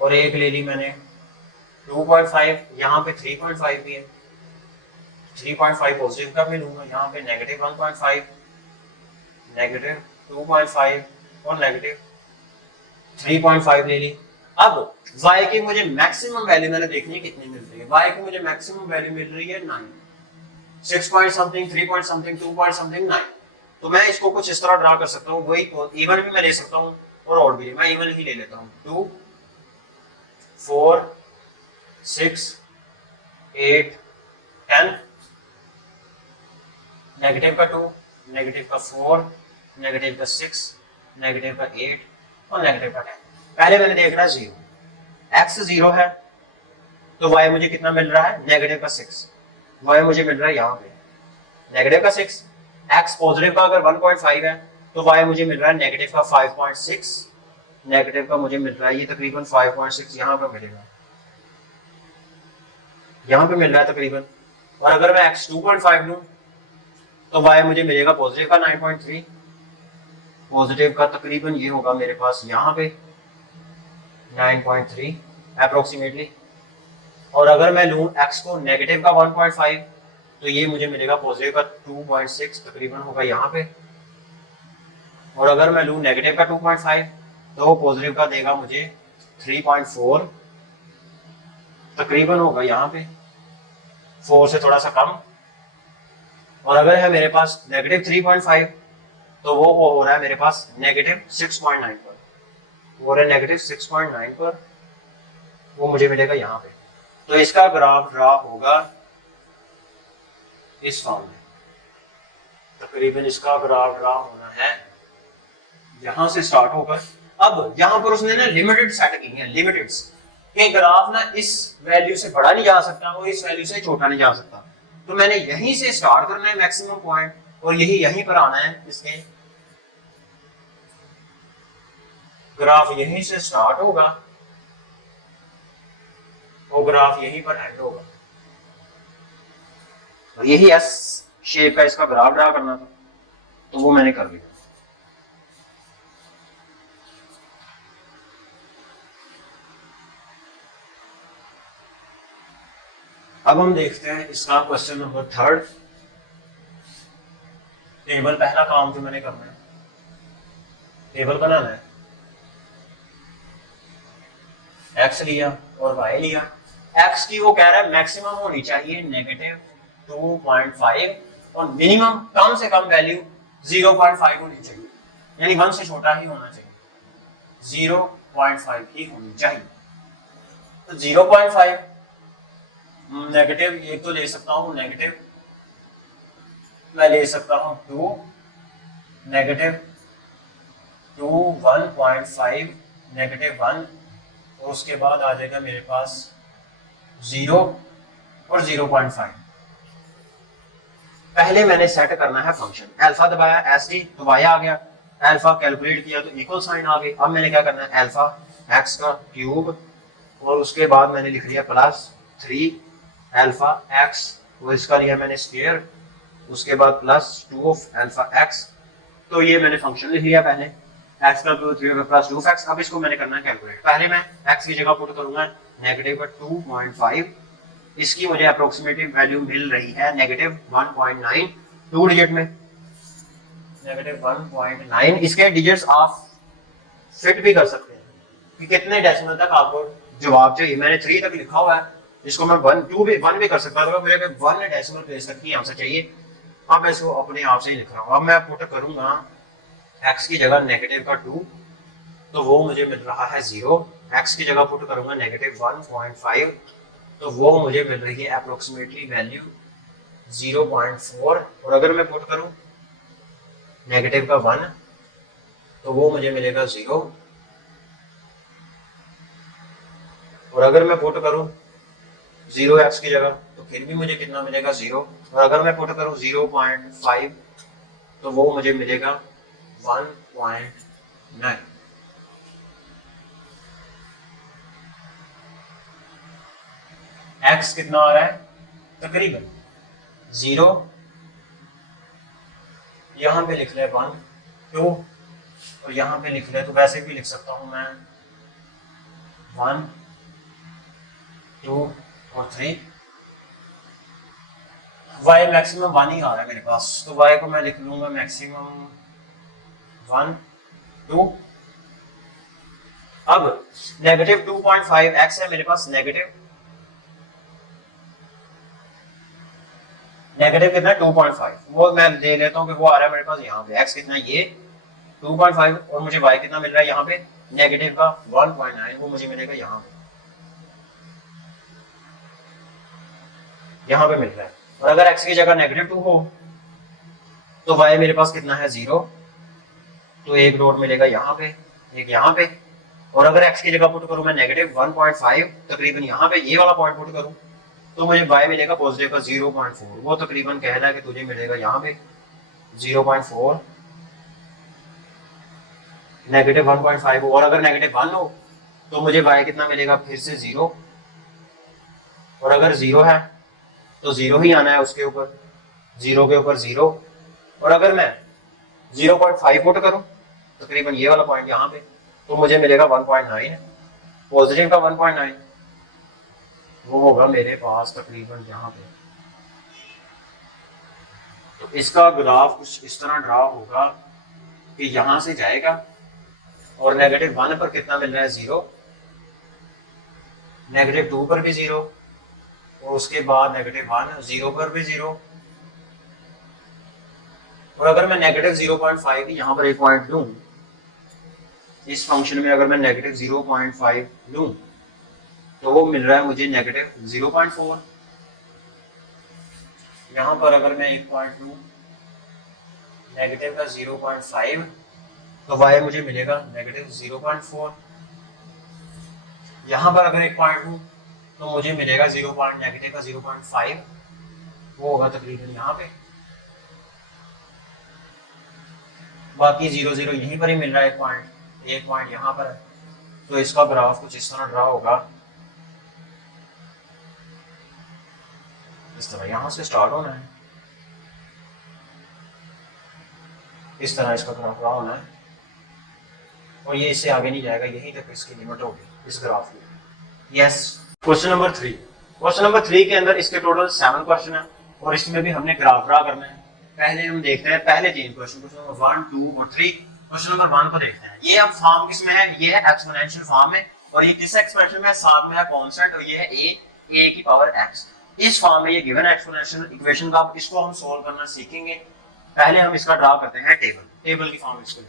और एक ले ली मैंने 2.5, यहाँ पे 3.5 भी है, 3.5 पॉजिटिव का भी लूंगा, यहाँ पे नेगेटिव 1.5, नेगेटिव 2.5 और नेगेटिव 3.5 ले ली। अब y की मुझे मैक्सिमम वैल्यू मैंने देखनी है कितनी मिल रही है, y की मुझे मैक्सिमम वैल्यू मिल रही है 9, 6 point something, 3 point something, 2 point something, 9। तो मैं इसको कुछ इस तरह ड्रा कर सकता हूँ, वही इवन भी मैं ले सकता हूँ और ऑड भी, मैं इवन ही ले लेता हूँ, 2 4 6 8 10, नेगेटिव का 2, नेगेटिव का 4, नेगेटिव का 6, नेगेटिव का 8 और नेगेटिव का 10। पहले मैंने देखना है 0, x 0 है तो y मुझे कितना मिल रहा है, नेगेटिव का 6, y मुझे मिल रहा है यहाँ पे नेगेटिव का 6, x पॉजिटिव का अगर 1.5 है तो y मुझे मिल रहा है नेगेटिव का 5.6, नेगेटिव का मुझे मिल रहा है ये तकरीबन 5.6 यहाँ पे मिलेगा, यहाँ पे मिल रहा है तकरीबन। और अगर मैं x 2.5 लूं तो y मुझे मिलेगा पॉजिटिव का 9.3, पॉजिटिव का तकरीबन ये होगा मेरे पास यहाँ पे 9.3 अप्रोक्सीमेटली। और अगर मैं लूं x को नेगेटिव का 1.5 तो ये मुझे मिलेगा पॉजिटिव का 2.6 तकरीबन होगा यहाँ पे। और अगर मैं लूं नेगेटिव का 2.5 तो पॉजिटिव का देगा मुझे 3.4 तकरीबन होगा यहाँ पे, 4 से थोड़ा सा कम। और अगर है मेरे पास नेगेटिव 3.5 तो वो हो रहा है मेरे पास नेगेटिव 6.9 पर, वो रहा है नेगेटिव 6.9 पर, वो मुझे मिलेगा यहाँ पे। तो इसका ग्राफ ड्रा होगा इस फॉर्म में, तकरीबन इसका ग्राफ ड्रा होना है, यहां से स्टार्ट होकर। अब यहां पर उसने ना लिमिटेड सेट की है, लिमिटेड कि ग्राफ ना इस वैल्यू से बड़ा नहीं जा सकता और इस वैल्यू से छोटा नहीं जा सकता। तो मैंने यहीं से स्टार्ट करना है मैक्सिमम पॉइंट और यही यहीं पर आना है, इसके ग्राफ यहीं से स्टार्ट होगा और ग्राफ यहीं पर एंड होगा। और यही एस शेप का इसका ग्राफ ड्रा करना था, तो वो मैंने कर लिया। अब हम देखते हैं इसका क्वेश्चन नंबर 3। टेबल, पहला काम जो मैंने करना है टेबल बनाना है, x लिया और y लिया। x की वो कह रहा है मैक्सिमम होनी चाहिए नेगेटिव 2.5 और मिनिमम कम से कम वैल्यू 0.5 होनी चाहिए, यानी 1 से छोटा ही होना चाहिए, 0.5 ही होनी चाहिए। तो 0.5 नेगेटिव एक तो ले सकता हूं, नेगेटिव मैं ले सकता हूं 2, नेगेटिव 2, 1.5, नेगेटिव 1 और उसके बाद आ जाएगा मेरे पास 0 और 0.5। पहले मैंने सेट करना है फंक्शन, अल्फा दबाया एस टी तो y आ गया, अल्फा कैलकुलेट किया तो इक्वल साइन आ गई। अब मैंने क्या करना है, अल्फा एक्स का क्यूब और उसके बाद मैंने लिख लिया प्लस 3 अल्फा एक्स, वो इसका लिया मैंने स्क्वायर, उसके बाद प्लस 2 ऑफ अल्फा एक्स। तो ये मैंने फंक्शन लिख लिया पहले, एक्स का क्यूब 3 प्लस 2 ऑफ एक्स। अब इसको मैंने करना है कैलकुलेट। पहले मैं एक्स की जगह पुट करूंगा नेगेटिव 2.5, इसकी मुझे अप्रोक्सीमेटिव वैल्यू मिल रही है नेगेटिव 1.9, 2 डिजिट में नेगेटिव 1.9। इसके डिजिट्स आप फिट भी कर सकते हैं कि कितने डेसिमल तक आपको जवाब चाहिए। मैंने 3 तक लिखा हुआ है, इसको मैं 1, 2 भी 1 भी कर सकता था, मुझे 1 डेसिमल प्लेस तक ही आंसर चाहिए। अब मैं इसको अपने आप से ही लिख रहा हूँ। अब मैं पुट करूंगा x की जगह नेगेटिव का 2 तो वो मुझे मिल रहा है 0, x की जगह पुट करूंगा नेगेटिव 1.5 तो वो मुझे मिल रही है अप्रोक्सीमेटली वैल्यू 0.4। और अगर मैं पुट करूं नेगेटिव का 1 तो वो मुझे मिलेगा 0। और अगर मैं पुट करूं 0x की जगह तो फिर भी मुझे कितना मिलेगा 0। और अगर मैं पुट करूं 0.5 तो वो मुझे मिलेगा 1.9। x कितना आ रहा है तकरीबन 0, यहाँ पे लिख ले 1 2 और यहाँ पे लिख ले, तो वैसे भी लिख सकता हूँ मैं 1 2 और 3। y मैक्सिमम 1 ही आ रहा है मेरे पास, तो y को मैं लिख लूंगा मैक्सिमम 1 2। अब नेगेटिव 2.5 x है मेरे पास, नेगेटिव कितना है 2.5, वो मैं दे लेता हूँ कि वो आ रहा है मेरे पास यहाँ पे x कितना है ये 2.5, और मुझे y कितना मिल रहा है यहाँ पे नेगेटिव का 1.9, वो मुझे मिलेगा यहाँ पे मिल रहा है। और अगर x की जगह नेगेटिव 2 हो तो y मेरे पास कितना है 0, तो एक डॉट मिलेगा यहाँ पे, एक यहाँ पे। और अगर x की जगह पुट करूं मैं नेगेटिव 1.5 तकरीबन यहाँ पे ये वाला पॉइंट पुट करूं तो मुझे y मिलेगा पॉजिटिव का 0.4, वो तकरीबन कह रहा है कि तुझे मिलेगा यहाँ पे 0.4 नेगेटिव 1.5 हो। और अगर नेगेटिव 1 हो तो मुझे y कितना मिलेगा फिर से 0, और अगर 0 है तो 0 ही आना है उसके ऊपर, 0 के ऊपर 0। और अगर मैं 0.5 पुट करूं तकरीबन ये वाला पॉइंट यहाँ पे, तो मुझे मिलेगा 1.9, पॉजिटिव का 1.9, वो होगा मेरे पास तकरीबन यहाँ पे। तो इसका ग्राफ कुछ इस तरह ड्रा होगा कि यहाँ से जाएगा और नेगेटिव 1 पर कितना मिल रहा है 0, नेगेटिव 2 पर भी 0, और उसके बाद नेगेटिव 1 0 पर भी 0। और अगर मैं नेगेटिव 0.5 यहाँ पर एक पॉइंट लूं, इस फंक्शन में अगर मैं नेगेटिव 0.5 लूं तो वो मिल रहा है मुझे नेगेटिव 0.4। यहाँ पर अगर मैं एक पॉइंट लूं नेगेटिव का 0.5 तो y मुझे मिलेगा नेगेटिव 0.4। यहाँ पर अगर एक पॉइंट लूं तो मुझे मिलेगा नेगेटिव का 0.5, वो होगा तकरीबन यहाँ पे। बाकी 0 0 यहीं पर ही मिल रहा है, एक पॉइंट यहाँ पर है। तो इसका ग्राफ कुछ इस तरह ड्रा होगा, इस तरह यहाँ से स्टार्ट होना है, इस तरह इसका ग्राफ ड्रा होना है, और ये इससे आगे नहीं जाएगा, यहीं तक इसकी लिमिट होगी इस ग्राफ की। Yes, question number 3। Question number 3 के अंदर इसके टोटल 7 क्वेश्चन है और इसमें भी हमने ग्राफ ड्रा करना है। पहले हम देखते हैं पहले 3 क्वेश्चन, क्वेश्चन नंबर 1 2 और 3। क्वेश्चन नंबर 1 को देखते हैं। ये अब फॉर्म किसमें है, ये है एक्सपोनेंशियल फॉर्म में, और ये किस एक्सप्रेशन में है, साथ में है कांस्टेंट, और ये है a की पावर x। इस फॉर्म में ये गिवन एक्सपोनेंशियल इक्वेशन का इसको हम सॉल्व करना सीखेंगे। पहले हम इसका ड्रा करते हैं टेबल की फॉर्म, इसको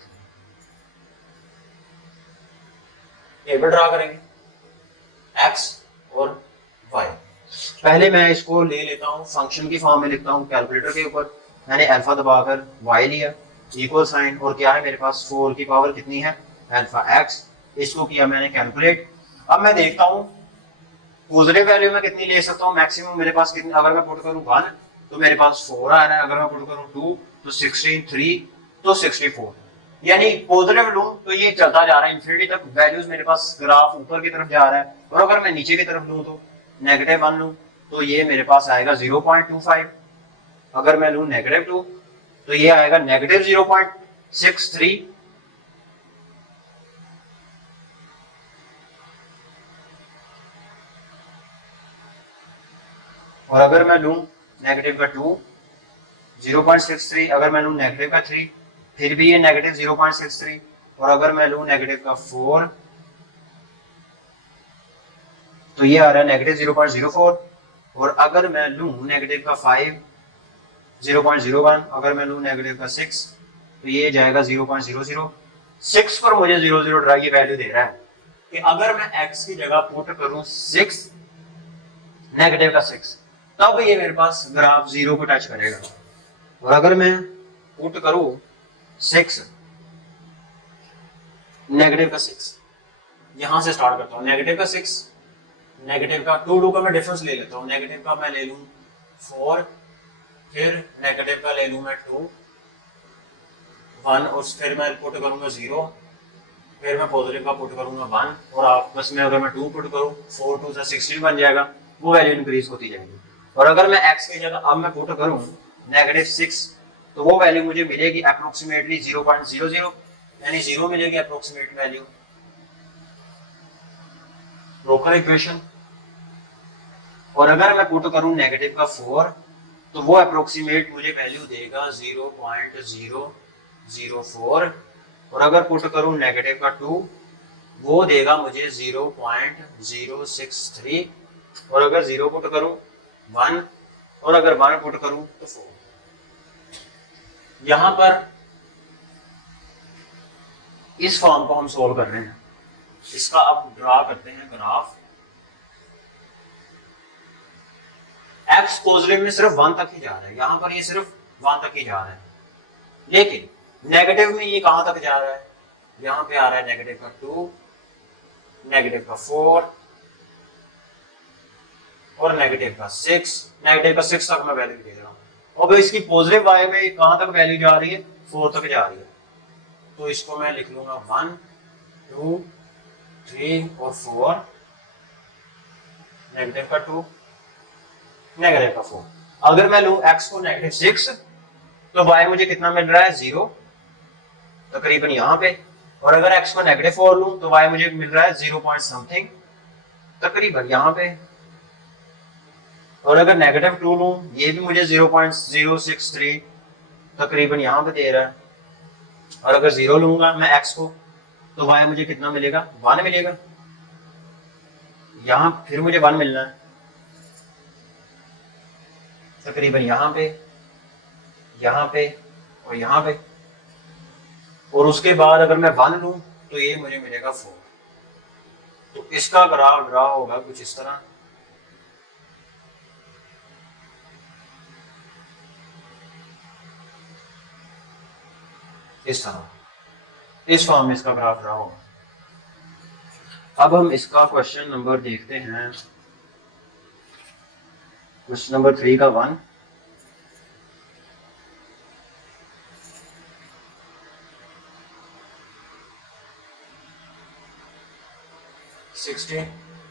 टेबल ड्रा करेंगे x और y। पहले मैं इसको ले लेता हूं फंक्शन की फॉर्म में, लिखता हूं कैलकुलेटर के ऊपर, मैंने अल्फा दबाकर y लिया, इक्वल साइन, और क्या है मेरे पास 4 की पावर कितनी है अल्फा x, इसको किया मैंने कैलकुलेट। अब मैं देखता हूं पॉजिटिव वैल्यू में कितनी ले सकता हूं मैक्सिमम, मेरे पास कितनी, अगर मैं पुट करूं 1 तो मेरे पास 4 आ रहा है, अगर मैं पुट करूं 2 तो 16, 3 तो 64, यानी पॉजिटिव लूं तो ये चलता जा रहा है इंफिनिटी तक, वैल्यूज मेरे पास ग्राफ ऊपर की तरफ जा रहा है। और अगर मैं नीचे की तरफ लूं तो नेगेटिव 1 लूं तो ये मेरे पास आएगा 0.25, अगर मैं लूं नेगेटिव 2 तो ये आएगा नेगेटिव 0.63, और अगर मैं लूं नेगेटिव का 2 0.63, अगर मैं लूं नेगेटिव का 3 फिर भी ये नेगेटिव 0.63, और अगर मैं लूं नेगेटिव का 4 तो ये आ रहा है नेगेटिव 0.04, और अगर मैं लूं नेगेटिव का 5 0.01, अगर मैं लूं नेगेटिव का 6 तो ये जाएगा 0.00। 6 पर मुझे 0.0 ड्रा ये वैल्यू दे रहा है कि अगर मैं x की जगह पुट करूं 6 नेगेटिव का 6 तब ये मेरे पास ग्राफ 0 को टच करेगा, और अगर मैं पुट करूं 6 नेगेटिव का 6, यहां से स्टार्ट करता हूं, नेगेटिव का 6, नेगेटिव का 2 का मैं डिफरेंस ले लेता हूं, नेगेटिव का मैं ले लूं 4, फिर नेगेटिव का ले लूं मैं 2 1, और फिर मैं पुट करूंगा 0, फिर मैं पॉजिटिव का पुट करूंगा 1, और आपस में अगर मैं 2 पुट करूं 4 2 16 बन जाएगा, वो वैल्यू इंक्रीज होती जाएगी। और अगर मैं x की जगह अब मैं पुट करूं -6, तो वो वैल्यू मुझे मिलेगी अप्रोक्सीमेटली 0.00, यानी 0 मिलेगी अप्रोक्सीमेट वैल्यू। Broker equation. और अगर मैं पुट करूं -4, तो वो अप्रोक्सीमेट मुझे वैल्यू देगा 0.004। और अगर पुट करूं -2, वो देगा मुझे 0.063। और अगर 0 पुट करूं 1, और अगर 1 पुट करूं तो 4। यहां पर इस फॉर्म को हम सोल्व कर रहे हैं। इसका अब ड्रा करते हैं ग्राफ। एक्स पॉजिटिव में सिर्फ 1 तक ही जा रहा है, यहां पर ये सिर्फ 1 तक ही जा रहा है, लेकिन नेगेटिव में ये कहां तक जा रहा है, यहां पे आ रहा है -2, -4 और -6। -6 तक मैं वैल्यू दे रहा हूं। अब इसकी पॉजिटिव वाई में कहां तक वैल्यू जा रही है, 4 तक जा रही है। तो इसको मैं लिख लूंगा 1, 2, 3 और 4, -2, -4। अगर मैं लूं x को -6, तो y मुझे कितना मिल रहा है, 0, तकरीबन यहां पे। और अगर x को -4 लूं तो y मुझे मिल रहा है 0 पॉइंट समथिंग, तकरीबन यहां पे। और अगर -2 लूं, ये भी मुझे 0.063 तकरीबन यहां पे दे रहा है। और अगर 0 लूंगा मैं x को, तो y मुझे कितना मिलेगा, 1 मिलेगा। यहां फिर मुझे 1 मिलना है, तकरीबन यहां पे और यहां पे। और उसके बाद अगर मैं 1 लूं तो ये मुझे मिलेगा 4। तो इसका ग्राफ ड्रा होगा कुछ इस तरह। इस तरह, इस फॉर्म में इसका ग्राफ ड्रा होगा। अब हम इसका क्वेश्चन नंबर देखते हैं। क्वेश्चन नंबर 3 का 1।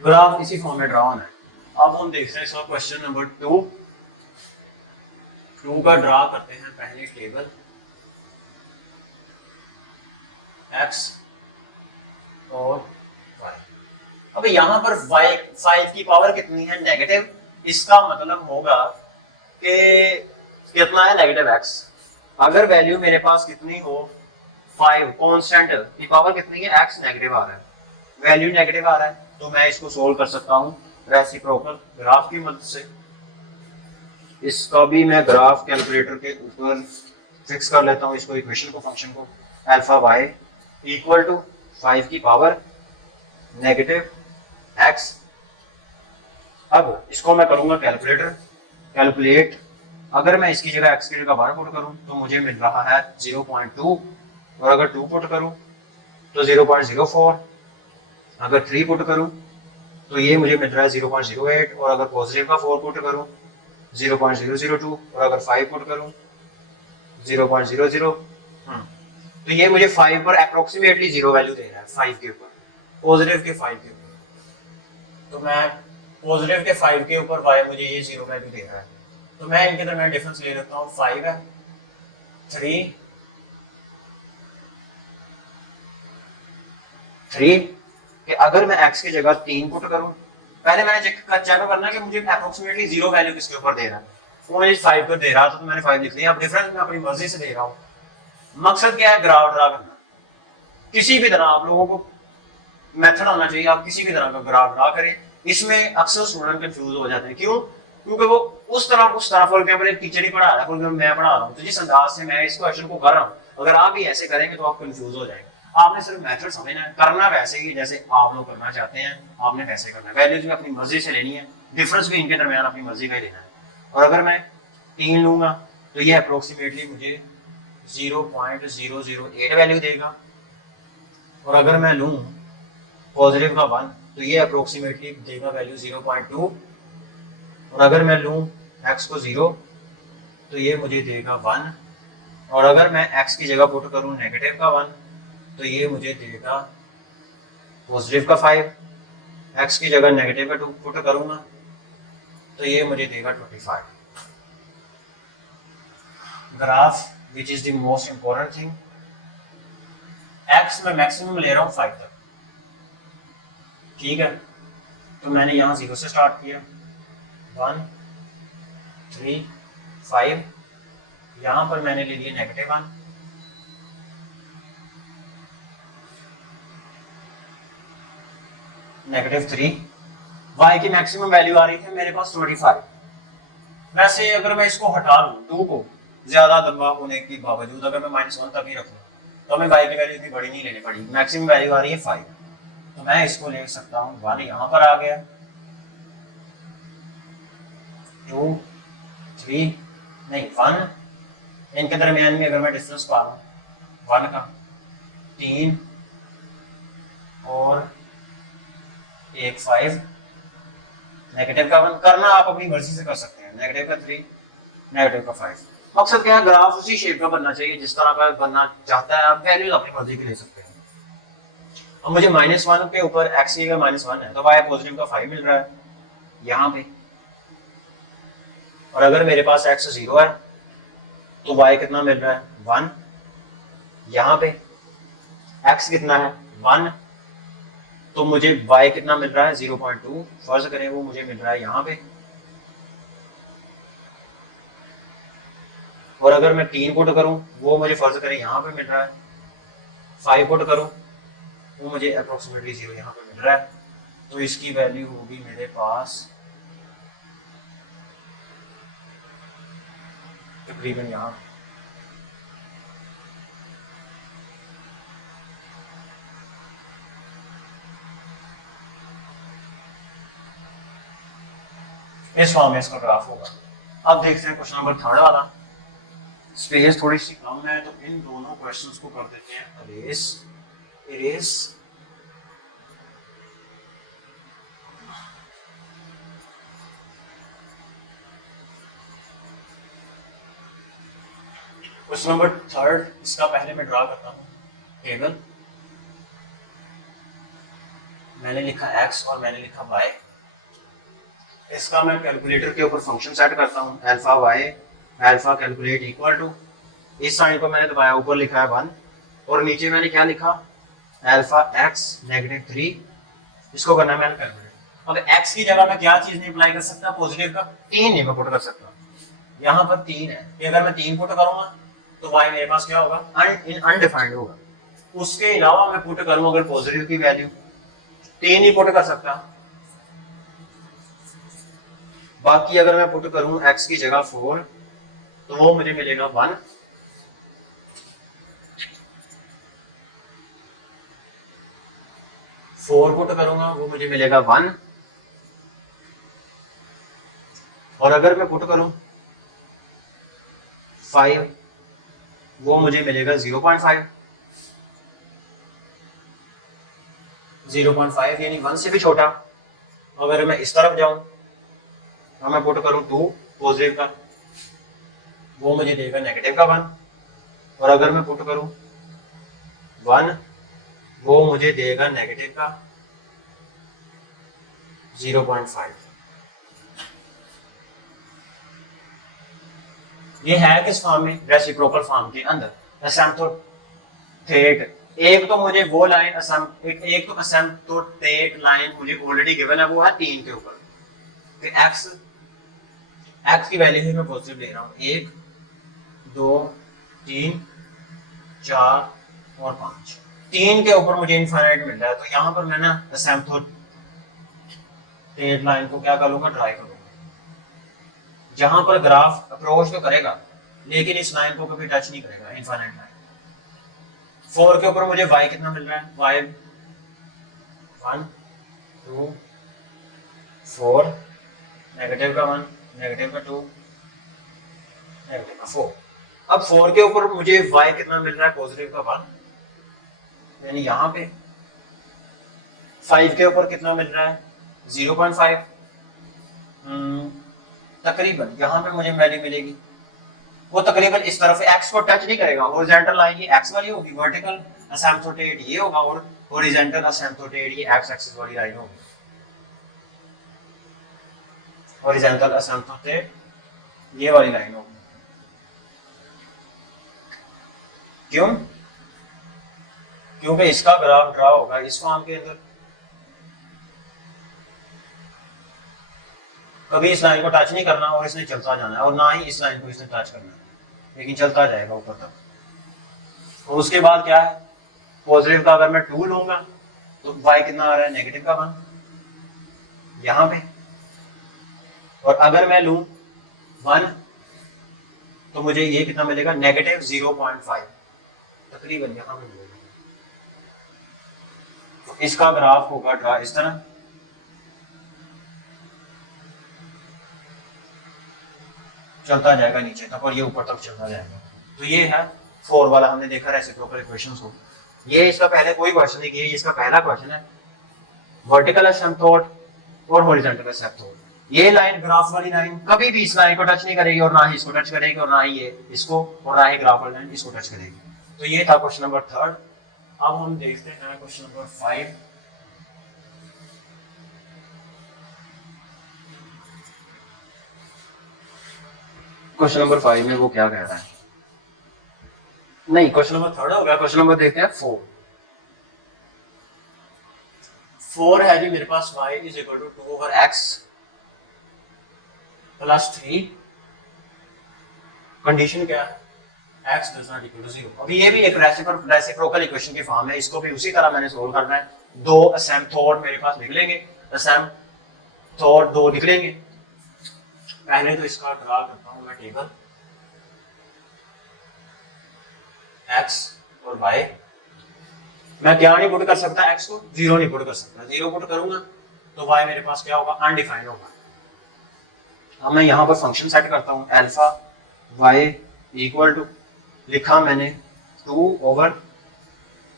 ग्राफ इसी फॉर्म में ड्रा होना है। अब हम देखते हैं इसका क्वेश्चन नंबर 2 का ड्रा करते हैं पहले टेबल x और y। अब यहाँ पर y 5 की पावर कितनी है, नेगेटिव। इसका मतलब होगा कि कितना है, -x। अगर वैल्यू मेरे पास कितनी हो, 5 कांस्टेंट की पावर कितनी है, x नेगेटिव आ रहा है, वैल्यू नेगेटिव आ रहा है, तो मैं इसको सोल्व कर सकता हूं रेसिप्रोकल ग्राफ की मदद से। इसका भी मैं ग्राफ कैलकुलेटर के ऊपर फिक्स कर लेता हूं, इसको इक्वेशन को, फंक्शन को। अल्फा y इक्वल टू 5 की पावर -x। अब इसको मैं करूंगा कैलकुलेट। अगर मैं इसकी जगह x की जगह 1 पुट करूं तो मुझे मिल रहा है 0.2, और अगर 2 पुट करूं तो 0.04, अगर 3 पुट करूं तो ये मुझे मिल रहा है 0.08, और अगर पॉजिटिव का 4 पुट करूं 0.002, और अगर 5 पुट करूं 0.00। तो ये मुझे 5 पर अप्रोक्सीमेटली 0 वैल्यू दे रहा है, 5 के ऊपर, पॉजिटिव के 5 के ऊपर। तो मैं पॉजिटिव के 5 के ऊपर y मुझे ये 0 वैल्यू दे रहा है। तो मैं इनके दरमियान डिफरेंस ले लेता हूँ, 5 है, 3 कि अगर मैं x की जगह 3 पुट करूं, पहले मैंने चेक करना कि मुझे अप्रोक्सीमेटली 0 वैल्यू किसके ऊपर दे रहा है। वो मुझे 5 पर दे रहा था, तो मैंने 5 लिख लिया। अब डिफरेंस मैं अपनी मर्जी से दे रहा हूँ। मकसद क्या है, ग्राफ ड्रा करना। किसी भी तरह आप लोगों को मेथड आना चाहिए, आप किसी भी तरह का ग्राफ ड्रा करें। इसमें अक्सर स्टूडेंट कंफ्यूज हो जाते हैं, क्यों? क्योंकि वो उस तरह फॉर एग्जांपल एक टीचर ही पढ़ा रहा है, फॉर एग्जांपल मैं पढ़ा रहा हूँ, तो जिस अंदाज से मैं इस क्वेश्चन को कर रहा हूँ, अगर आप भी ऐसे करेंगे तो आप कंफ्यूज हो जाएंगे। आपने सिर्फ मेथड समझना है, करना वैसे ही जैसे आप लोग करना चाहते हैं, आपने वैसे करना है। वैल्यूज भी अपनी मर्जी से लेनी है, डिफरेंस भी इनके दरमियान अपनी मर्जी का ही लेना है। और अगर मैं 3 लूंगा तो ये अप्रोक्सीमेटली मुझे 0.008 वैल्यू देगा। और अगर मैं लूं पॉजिटिव का 1 तो ये अप्रोक्सीमेटली देगा वैल्यू 0.2। और अगर मैं लूं x को 0 तो ये मुझे देगा 1। और अगर मैं x की जगह पुट करूं नेगेटिव का 1 तो ये मुझे देगा पॉजिटिव का 5। x की जगह नेगेटिव का 2 पुट करूंगा तो ये मुझे देगा 25। Graph which is the most important thing, x में मैक्सिमम ले रहा हूँ 5 तक, ठीक है। तो मैंने यहाँ 0 से स्टार्ट किया, 1 3 5, यहाँ पर मैंने ले लिया -1, -3, y की मैक्सिमम वैल्यू आ रही थी मेरे पास 25। वैसे अगर मैं इसको हटा लूँ 2 को, ज्यादा लंबा होने के बावजूद अगर मैं -1 तक ही रखूँ तो हमें y की वैल्यू इतनी बड़ी नहीं लेनी पड़ेगी, मैक्सिमम वैल्यू आ रही है 5, तो मैं इसको ले सकता हूँ 1 यहाँ पर आ गया, 2 3 नहीं 1, इनके दरमियान में अगर मैं डिस्टेंस पा रहा हूँ 1 का, 3 और 1 5, नेगेटिव का 1 करना आप अपनी मर्जी से कर सकते हैं, नेगेटिव का 3, नेगेटिव का 5। मकसद क्या है, ग्राफ उसी शेप का बनना चाहिए जिस तरह का बनना चाहता है, आप वैल्यूज अपनी मर्जी की ले सकते हैं। अब मुझे -1 के ऊपर x की अगर -1 है तो y पॉजिटिव का 5 मिल रहा है यहाँ पे, और अगर मेरे पास x 0 है तो y कितना मिल रहा है 1, यहाँ पे x कितना है 1, तो मुझे y कितना मिल रहा है 0.2, फर्ज करें वो मुझे मिल रहा है यहाँ पे, और अगर मैं 3 पुट करूं वो मुझे फर्ज करें यहाँ पे मिल रहा है, 5 पुट करूं वो मुझे अप्रोक्सीमेटली 0 यहाँ पे मिल रहा है, तो इसकी वैल्यू होगी मेरे पास तकरीबन यहाँ। इस फॉर्म में इसका ग्राफ होगा। अब देखते हैं क्वेश्चन नंबर 3 वाला, स्पेस थोड़ी सी कम है तो इन दोनों क्वेश्चंस को कर देते हैं इरेज, इरेज। क्वेश्चन नंबर 3, इसका पहले मैं ड्रा करता हूँ टेबल, मैंने लिखा x और मैंने लिखा y, इसका मैं कैलकुलेटर के ऊपर फंक्शन सेट करता हूँ, alpha y alpha calculate equal to, इस साइन को मैंने दबाया, ऊपर लिखा है 1 और नीचे मैंने क्या लिखा अल्फा x -3, इसको करना है मैंने कैलकुलेट। अब x की जगह मैं क्या चीज नहीं अप्लाई कर सकता, पॉजिटिव का 3 नहीं मैं पुट कर सकता, यहाँ पर 3 है, कि अगर मैं 3 पुट करूंगा तो y मेरे पास क्या होगा अनडिफाइंड होगा, उसके अलावा मैं पुट करूं अगर पॉजिटिव की वैल्यू 3 ही पुट कर सकता, बाकी अगर मैं पुट करूं x की जगह 4 तो वो मुझे मिलेगा 1, फोर पुट करूंगा वो मुझे मिलेगा 1, और अगर मैं पुट करूं 5 वो मुझे मिलेगा 0.5, 0.5 यानी 1 से भी छोटा। अगर मैं इस तरफ जाऊं तो मैं पुट करूं 2 पॉजिटिव का, वो मुझे देगा नेगेटिव का 1, और अगर मैं पुट करूं 1 वो मुझे देगा नेगेटिव का 0.5। ये है किस फॉर्म में, रेसिप्रोकल फॉर्म के अंदर, एसिम्प्टोटेट। एक तो मुझे वो लाइन एक तो एसिम्प्टोटेट लाइन मुझे ऑलरेडी गिवन है, वो है 3 के ऊपर, तो x की वैल्यू मैं पॉजिटिव ले रहा हूँ, 1 2 3 4 और 5, 3 के ऊपर मुझे इनफाइनाइट मिल रहा है, तो यहाँ पर मैं ना एसिम्प्टोटेट लाइन को क्या करूंगा, ड्राई करूंगा, जहां पर ग्राफ अप्रोच तो करेगा लेकिन इस लाइन को कभी टच नहीं करेगा, इनफाइनाइट लाइन। 4 के ऊपर मुझे y कितना मिल रहा है, y 1 2 4, नेगेटिव का 1, नेगेटिव का 2, नेगेटिव का 4। अब 4 के ऊपर मुझे y कितना मिल रहा है, पॉजिटिव का 1, यानी यहाँ पे 5 के ऊपर कितना मिल रहा है 0.5, तकरीबन यहाँ पे मुझे वैल्यू मिलेगी, वो तकरीबन इस तरफ x को टच नहीं करेगा, हॉरिजॉन्टल लाइन ये x वाली होगी, वर्टिकल एसिम्प्टोटेट ये होगा, और हॉरिजॉन्टल एसिम्प्टोटेट ये x एक्सिस वाली लाइन होगी। हॉरिजॉन्टल असिम्प्टोट ये वाली लाइन होगी। क्यों? क्योंकि इसका ग्राफ ड्रा होगा इस फॉर्म के अंदर, कभी इस लाइन को टच नहीं करना और इसने चलता जाना है, और ना ही इस लाइन को इसने टच करना है, लेकिन चलता जाएगा ऊपर तक। और उसके बाद क्या है, पॉजिटिव का अगर मैं 2 लूंगा तो y कितना आ रहा है, नेगेटिव का 1 यहां पे, और अगर मैं लूं 1 तो मुझे ये कितना मिलेगा, नेगेटिव 0.5 तकरीबन यहां पे मिलेगा। तो इसका ग्राफ होगा ड्रा इस तरह, चलता जाएगा नीचे तक और ये ऊपर तक चलता जाएगा। तो ये है 4 वाला, हमने देखा रेसिप्रोकल इक्वेशंस को। ये इसका पहले कोई क्वेश्चन नहीं किया, ये इसका पहला क्वेश्चन है, वर्टिकल असिम्प्टोट और हॉरिजॉन्टल असिम्प्टोट। ये लाइन, ग्राफ वाली लाइन कभी भी इस लाइन को टच नहीं करेगी और ना ही इसको टच करेगी और ना ही ये इसको, और ना ही ग्राफ वाली लाइन इसको टच करेगी। तो ये था क्वेश्चन नंबर 3। अब हम देखते हैं क्वेश्चन नंबर 5। क्वेश्चन नंबर 5 में वो क्या कह रहा है, नहीं क्वेश्चन नंबर 3 हो गया। क्वेश्चन नंबर देखते हैं 4। 4 है जी मेरे पास y is equal to 2 over x plus 3। Condition क्या है, x does not equal to 0। अभी ये भी एक रेसिप्रोकल इक्वेशन की फॉर्म है, इसको भी उसी तरह मैंने सोल्व करना है। 2 असिम्प्टोट मेरे पास लिख लेंगे, असिम्प्टोट 2 लिख लेंगे। पहले तो इसका ड्रा करता हूं मैं टेबल, x और y। मैं क्या नहीं पुट कर सकता, x को 0 नहीं पुट कर सकता, 0 पुट करूंगा तो y मेरे पास क्या होगा, अनडिफाइंड होगा। अब मैं यहां पर फंक्शन सेट करता हूं, अल्फा y इक्वल टू, लिखा मैंने 2 ओवर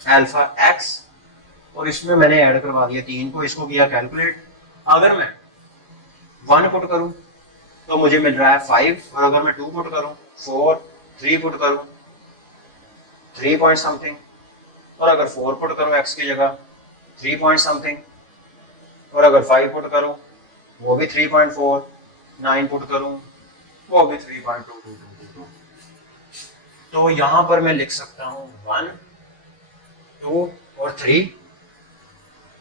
अल्फा x, और इसमें मैंने ऐड करवा दिया 3 को, इसको किया कैलकुलेट। अगर मैं 1 पुट करूं तो मुझे मिल रहा है 5, और अगर मैं 2 पुट करूं 4, 3 पुट करूं 3 पॉइंट समथिंग, और अगर 4 पुट करूं x की जगह 3 पॉइंट समथिंग, और अगर 5 पुट करूं वो भी 3.4, 9 पुट करूं वो भी 3.222। तो यहां पर मैं लिख सकता हूं 1, 2 और 3,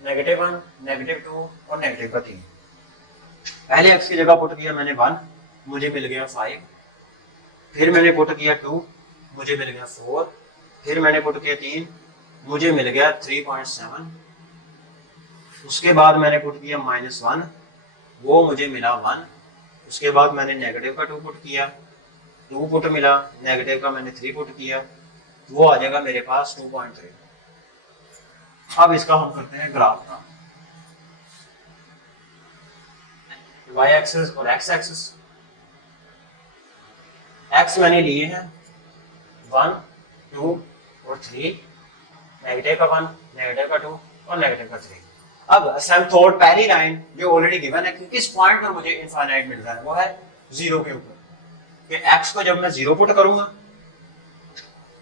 नेगेटिव 1, नेगेटिव 2 और नेगेटिव का 3। पहले x की जगह पुट किया मैंने 1, मुझे मिल गया 5, फिर मैंने पुट किया 2, मुझे मिल गया 4, फिर मैंने पुट किया 3, मुझे मिल गया 3.7, उसके बाद मैंने पुट किया -1, वो मुझे मिला 1, उसके बाद मैंने नेगेटिव का 2 पुट किया, 2 पुट मिला, नेगेटिव का मैंने 3 पुट किया, वो आ जाएगा मेरे पास 2.3। अब इसका हम करते हैं ग्राफ का, y एक्सिस और x एक्सिस। x मैंने लिए हैं 1, 2 और 3, नेगेटिव का 1, नेगेटिव का 2 और नेगेटिव का 3। अब असिम्प्टोट पहली लाइन जो ऑलरेडी गिवन है, किस पॉइंट पर मुझे इनफाइनाइट मिल रहा है, वो है 0 के ऊपर। कि x को जब मैं 0 पुट करूंगा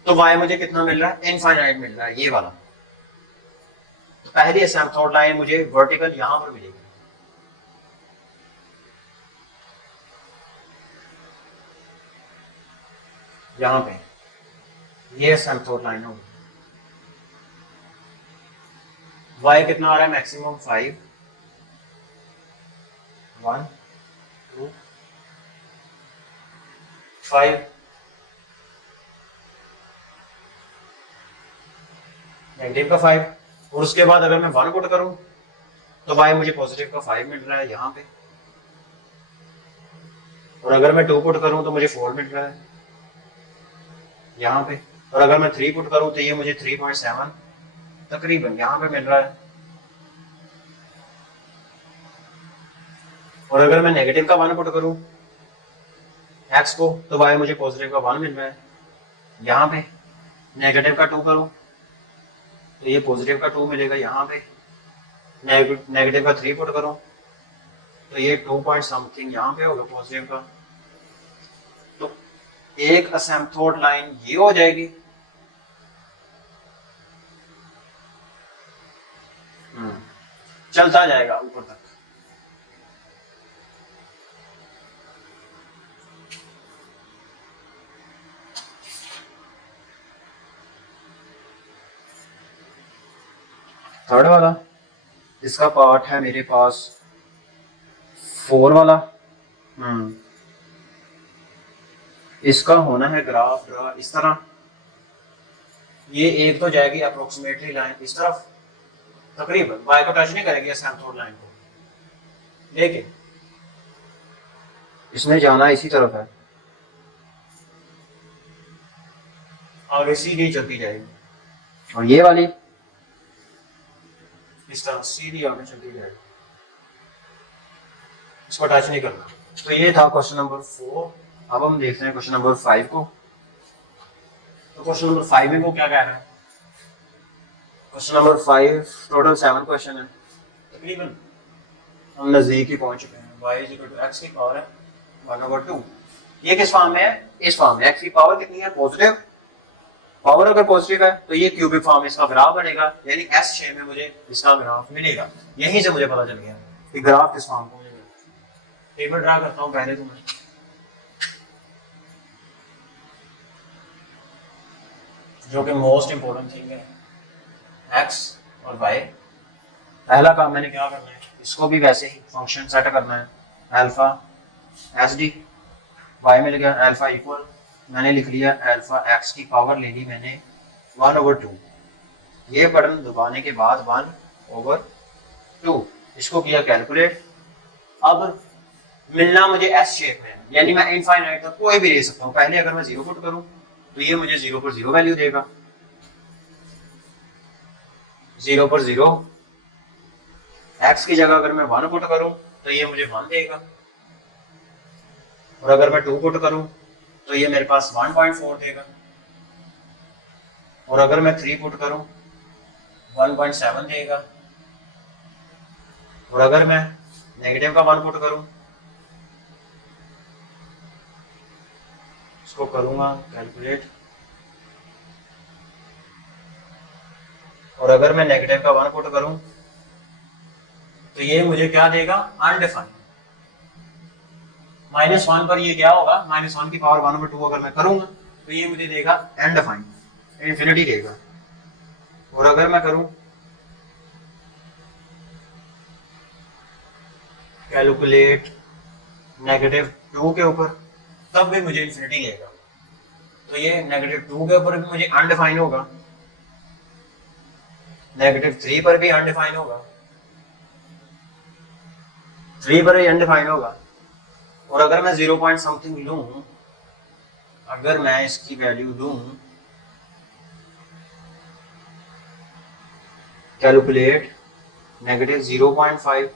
तो y मुझे कितना मिल रहा है, इनफाइनाइट मिल रहा है, ये वाला। तो पहली असिम्प्टोट लाइन मुझे वर्टिकल यहां पर मिलेगी, यहां पे ये असिम्प्टोट लाइन होगी। y कितना आ रहा है, मैक्सिमम 5, 1, 2, 5, नेगेटिव का 5, और उसके बाद अगर मैं 1 पुट करूं तो y मुझे पॉजिटिव का 5 मिल रहा है यहां पे, और अगर मैं 2 पुट करूं तो मुझे 4 मिल रहा है यहां पे, और अगर मैं 3 पुट करूं तो ये मुझे 3.7 तकरीबन यहां पे मिल रहा है, और अगर मैं नेगेटिव का 1 पुट करूं x को तो y मुझे पॉजिटिव का 1 मिल रहा है यहां पे, नेगेटिव का 2 करूं तो ये पॉजिटिव का 2 मिलेगा यहां पे, नेगेटिव का 3 पुट करूं तो ये 2 पॉइंट समथिंग यहां पे होगा पॉजिटिव का। तो एक असिम्प्टोट लाइन ये हो जाएगी, चलता जाएगा ऊपर तक, थर्ड वाला, इसका पार्ट है मेरे पास 4 वाला। इसका होना है ग्राफ ड्रा इस तरह, ये एक तो जाएगी अप्रोक्सीमेटली लाइन इस तरफ, तकरीबन वाई को टच नहीं करेगी एसिम्पटोट लाइन को, लेकिन इसने जाना इसी तरफ है, आगे सीधी चलती जाएगी, और ये वाली इस तरह सीधी आगे चलती जाएगी, इसको टच नहीं करना। तो ये था क्वेश्चन नंबर 4। अब हम देखते हैं क्वेश्चन नंबर 5 को। तो क्वेश्चन नंबर 5 में वो क्या कह रहा है? क्वेश्चन नंबर 5 टोटल 7 क्वेश्चन है, तकरीबन हम नजदीक ही पहुंच चुके हैं। y इक्वल टू x की पावर है 1/2। ये किस फॉर्म में है? इस फॉर्म में। x की पावर कितनी है? पॉजिटिव। पावर अगर पॉजिटिव है तो ये क्यूबिक फॉर्म में इसका ग्राफ बनेगा, यानी s शेप में मुझे इसका ग्राफ मिलेगा। यहीं से मुझे पता चल गया कि ग्राफ किस फॉर्म को मिलेगा। टेबल ड्रा करता हूं पहले तो मैं, जो कि मोस्ट इंपोर्टेंट थिंग है, x और y। पहला काम मैंने क्या करना है, इसको भी वैसे ही फंक्शन सेट करना है, अल्फा एस डी, y मिल गया अल्फा इक्वल, मैंने लिख लिया अल्फा x की पावर ले ली मैंने 1/2। ये बटन दबाने के बाद 1/2, इसको किया कैलकुलेट। अब मिलना मुझे s शेप में, यानी मैं इनफाइनाइट तक कोई भी ले सकता हूँ। पहले अगर मैं 0 पुट करूँ तो ये मुझे 0 पर 0 वैल्यू देगा, 0 पर 0। x की जगह अगर मैं 1 पुट करूं तो ये मुझे 1 देगा, और अगर मैं 2 पुट करूं तो ये मेरे पास 1.4 देगा, और अगर मैं 3 पुट करूं 1.7 देगा, और अगर मैं नेगेटिव का 1 पुट करूं, इसको करूंगा कैलकुलेट, और अगर मैं नेगेटिव का 1 पुट करूं तो ये मुझे क्या देगा? अनडिफाइंड। -1 पर ये क्या होगा? -1 की पावर 1/2 अगर मैं करूंगा तो ये मुझे देगा अनडिफाइंड, इन्फिनिटी देगा। और अगर मैं करूं कैलकुलेट -2 के ऊपर, तब भी मुझे इन्फिनिटी देगा। तो ये -2 के ऊपर भी मुझे अनडिफाइंड होगा, -3 पर भी अनडिफाइंड होगा, 3 पर भी अनडिफाइंड होगा। और अगर मैं 0 पॉइंट समथिंग लूं, अगर मैं इसकी वैल्यू दूं कैलकुलेट -0.5,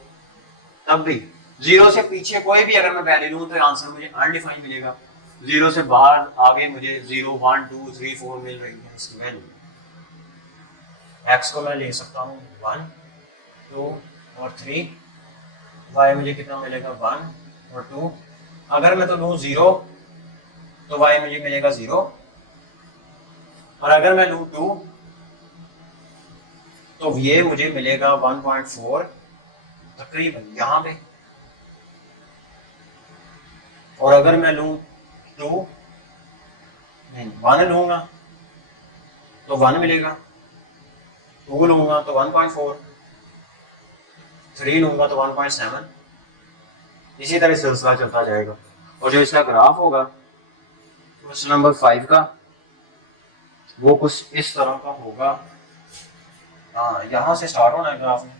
तब भी 0 से पीछे कोई भी अगर मैं वैल्यू लूं तो आंसर मुझे अनडिफाइंड मिलेगा। 0 से बाहर आगे मुझे 0, 1, 2, 3, 4 मिल रही है इसकी वैल्यू। x को मैं ले सकता हूँ 1, 2 और 3, y मुझे कितना मिलेगा? 1 और 2। अगर मैं तो लूँ 0 तो y मुझे मिलेगा 0, और अगर मैं लूँ 2 तो ये मुझे मिलेगा 1.4 तकरीबन यहाँ पे। और अगर मैं लूँ 2 नहीं 1 लूंगा तो 1 मिलेगा, 2 लूंगा तो 1.4, 3 लूंगा तो 1.7। इसी तरह सिलसिला चलता जाएगा। और जो इसका ग्राफ होगा क्वेश्चन नंबर 5 का, वो कुछ इस तरह का होगा। हाँ, यहाँ से स्टार्ट होना है ग्राफ में,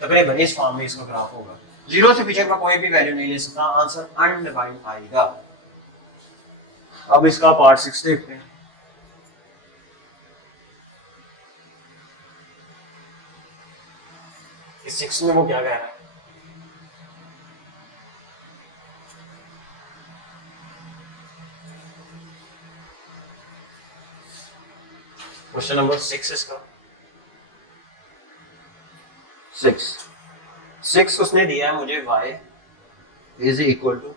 तकरीबन इस फॉर्म में इसका ग्राफ होगा। 0 से पीछे का कोई भी वैल्यू नहीं ले सकता, आंसर अनडिफाइंड आएगा। अब इसका पार्ट 6 देखते हैं। इस 6 में वो क्या कह रहा है? क्वेश्चन नंबर 6 इसका 6 उसने दिया है मुझे y is equal to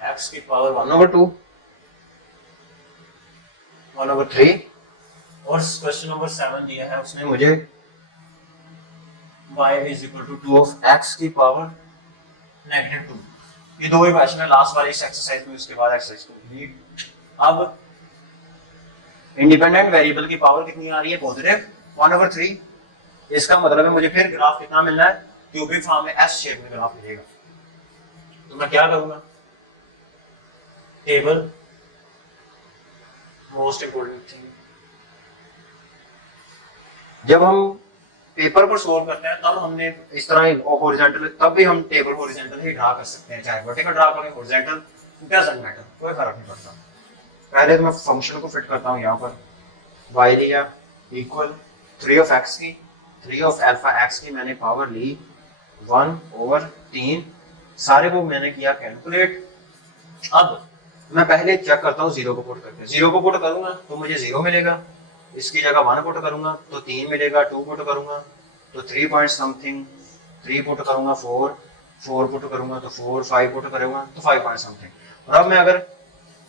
x की पावर 1/2, 1/3, और क्वेश्चन नंबर 7 दिया है उसने मुझे y is equal to 2 of x की पावर -2। ये दो ही क्वेश्चन है लास्ट वाली इस एक्सरसाइज में, उसके बाद एक्सरसाइज कंप्लीट। अब इंडिपेंडेंट वेरिएबल की पावर कितनी आ रही है? पॉजिटिव 1/3, इसका मतलब है मुझे फिर ग्राफ कितना मिलना है, क्यूबिक फॉर्म में एस शेप में ग्राफ मिलेगा। तो मैं क्या करूंगा, टेबल मोस्ट इंपोर्टेंट थिंग, जब हम पेपर को सोल्व करते हैं तब हमने इस तरह हॉरिजॉन्टल, तब भी हम टेबल हॉरिजॉन्टल ही ड्रा कर सकते हैं, चाहे वर्टिकल ड्रा करें हॉरिजॉन्टल, डजंट मैटर, कोई फर्क नहीं पड़ता। पहले तो मैं फंक्शन को फिट करता हूँ यहाँ पर, y लिया इक्वल 3 ऑफ x की, 3 ऑफ अल्फा x की मैंने पावर ली 1/3, सारे को मैंने किया कैलकुलेट। अब मैं पहले चेक करता हूँ जीरो को पुट करके, जीरो को पुट करूंगा तो मुझे 0 मिलेगा, इसकी जगह 1 पुट करूंगा तो 3 मिलेगा, 2 पुट करूंगा तो 3 पॉइंट समथिंग, 3 पुट करूंगा 4, 4 पुट करूंगा तो 4, 5 पुट करूंगा तो 5 पॉइंट समथिंग। और अब मैं अगर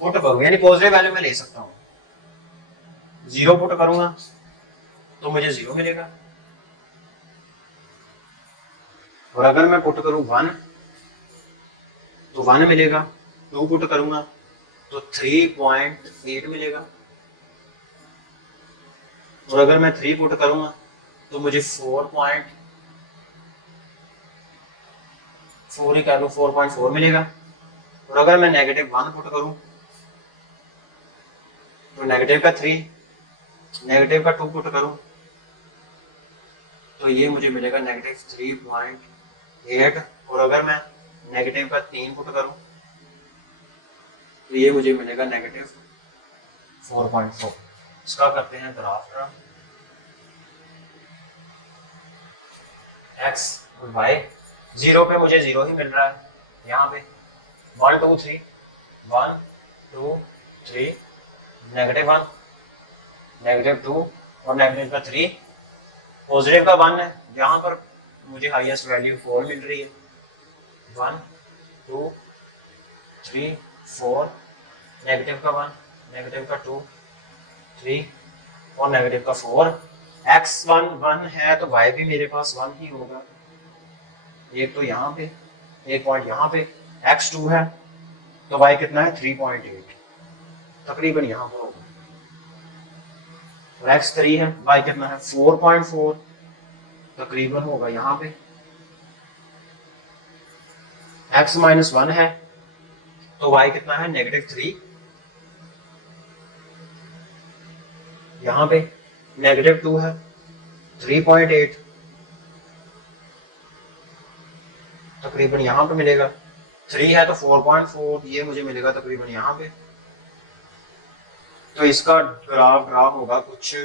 पुट करूं यानी पॉजिटिव वैल्यू में ले सकता हूँ, 0 पुट करूंगा तो मुझे 0 मिलेगा, और अगर मैं पुट करूं 1 तो 1 मिलेगा, 2 पुट करूंगा तो 3.8 मिलेगा, और अगर मैं 3 पुट करूंगा तो मुझे 4 ही कर लो 4.4 मिलेगा, और अगर मैं नेगेटिव 1 पुट करूं तो नेगेटिव का 3, नेगेटिव का 2 पुट करूं तो ये मुझे मिलेगा नेगेटिव 3.8, और अगर मैं नेगेटिव का 3 पुट करूं तो ये मुझे मिलेगा नेगेटिव 4.4। इसका करते हैं ग्राफ ड्रा, x और y, 0 पे मुझे 0 ही मिल रहा है, यहाँ पे 1 2 3, 1 2 3, नेगेटिव 1, नेगेटिव 2 और नेगेटिव का 3, पॉजिटिव का 1 है, यहाँ पर मुझे हाईएस्ट वैल्यू 4 मिल रही है, 1 2 3 4, नेगेटिव का 1, नेगेटिव का 2 3 और नेगेटिव का 4। x1 1 है तो y भी मेरे पास 1 ही होगा, एक तो यहाँ पे, एक पॉइंट यहाँ पे, x2 है तो y कितना है 3.8, तकरीबन यहाँ पर होगा, और x3 है, y कितना है 4.4, तकरीबन होगा यहाँ पे, x-1 है तो y कितना है -3, यहाँ पे -2 है 3.8, तकरीबन यहाँ पे मिलेगा, 3 है तो 4.4, ये मुझे मिलेगा तकरीबन यहाँ पे। तो इसका ग्राफ होगा कुछ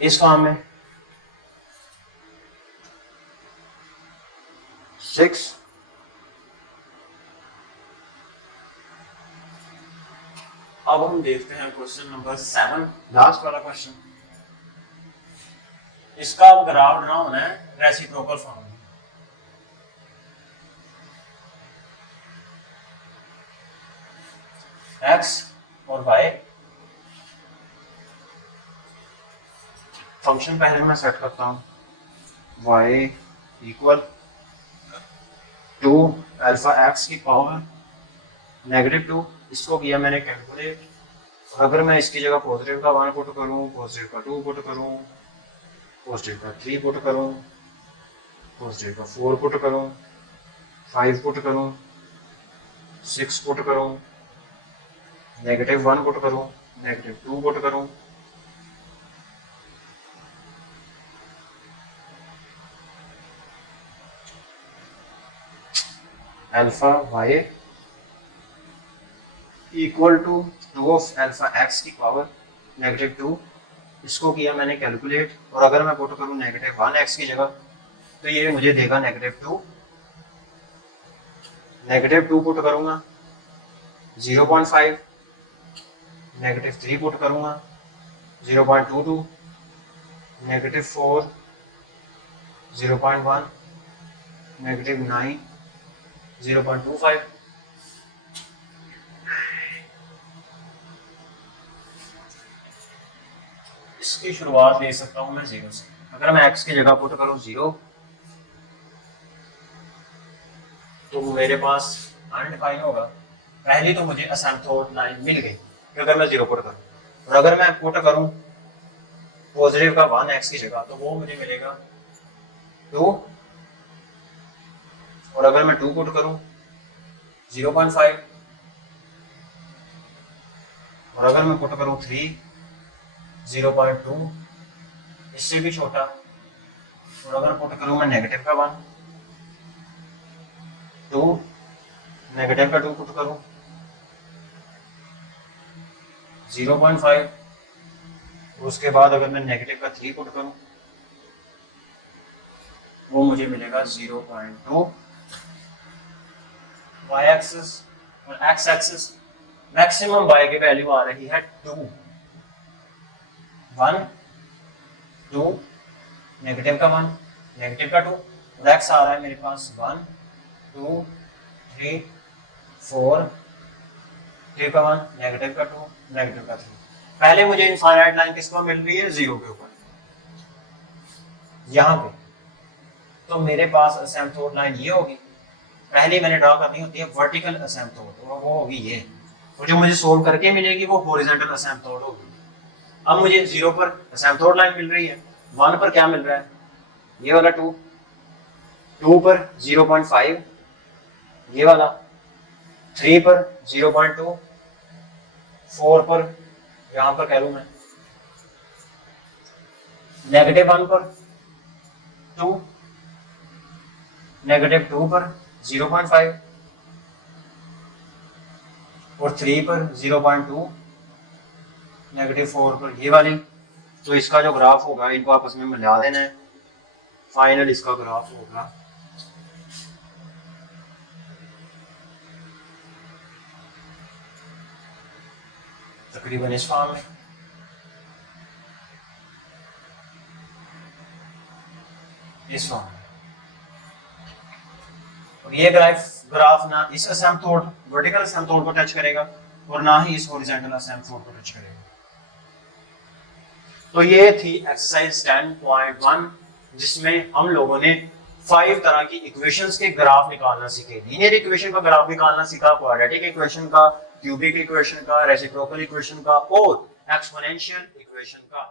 इस फॉर्म में 6 अब हम देखते हैं क्वेश्चन नंबर 7, लास्ट वाला क्वेश्चन। इसका अब ग्राफ ड्रा होना है रेसिप्रोकल फॉर्म में। x और y फंक्शन पहले मैं सेट करता हूं, y इक्वल 2 अल्फा x की पावर -2, इसको किया मैंने कैलकुलेट, और अगर मैं इसकी जगह पॉजिटिव का 1 पुट करूं, पॉजिटिव का 2 पुट करूं, पॉजिटिव का 3 पुट करूं, पॉजिटिव का 4 पुट करूं, 5 पुट करूं, 6 पुट करूं, -1 पुट करूं, -2 पुट करूं, alpha y equal to 2 of alpha x की पावर -2, इसको किया मैंने कैलकुलेट, और अगर मैं पुट करूं -1x की जगह तो ये मुझे देगा -2, -2 पुट करूंगा 0.5, -3 पुट करूंगा 0.22, -4 0.1, -9 0.25, इसकी शुरुआत ले सकता हूं मैं 0 से। अगर मैं x की जगह पुट करूं 0 तो मेरे पास अनडिफाइन होगा, पहली तो मुझे असिम्प्टोट लाइन मिल गई कि अगर मैं 0 पुट करूं, और अगर मैं पुट करूं पॉजिटिव का 1x की जगह तो वो मुझे मिलेगा 2, और अगर मैं 2 पुट करूं 0.5, और अगर मैं पुट करूं 3 0.2, इससे भी छोटा, और अगर पुट करूं मैं नेगेटिव का 1 2, नेगेटिव का 2 पुट करूं 0.5, उसके बाद अगर मैं नेगेटिव का 3 पुट करूं वो मुझे मिलेगा 0.2। y एक्सिस और x एक्सिस मैक्सिमम y की वैल्यू आ रही है 2 1 2, नेगेटिव का 1 नेगेटिव का 2, और x आ रहा है मेरे पास 1 2 3 4, नेगेटिव का 1 नेगेटिव का 2 नेगेटिव का 3। पहले मुझे इनफाइनाइट लाइन किस पर मिल रही है, 0 के ऊपर, यहां पे। तो मेरे पास असिम्प्टोट लाइन ये होगी, पहले मैंने ड्रॉ करनी होती है वर्टिकल असिम्प्टोट, और वो होगी ये, और जो मुझे सोल्व करके मिलेगी वो हॉरिजॉन्टल असिम्प्टोट होगी। अब मुझे 0 पर असिम्प्टोट लाइन मिल रही है, 1 पर क्या मिल रहा है, ये वाला 2, 2 पर 0.5, ये वाला 3 पर 0.2, 4 पर यहां पर कह लूं मैं नेगेटिव 1 पर 2, नेगेटिव 2 पर 0.5, और 3 पर 0.2, नेगेटिव 4 पर ये वाली। तो इसका जो ग्राफ होगा इनको आपस में मिला देना है, फाइनल इसका ग्राफ होगा तकरीबन इस फॉर्म में। इस फॉर्म में, और ये ग्राफ ना इस असिम्प्टोट वर्टिकल असिम्प्टोट को टच करेगा और ना ही इस हॉरिजॉन्टल असिम्प्टोट को टच करेगा। तो ये थी एक्सरसाइज 10.1 जिसमें हम लोगों ने 5 तरह की इक्वेशंस के ग्राफ निकालना सीखे। लीनियर इक्वेशन का ग्राफ निकालना सीखा, क्वाड्रेटिक इक्वेशन का, क्यूबिक इक्वेशन का, रेसिप्रोकल इक्वेशन का और एक्सपोनेंशियल इक्वेशन का।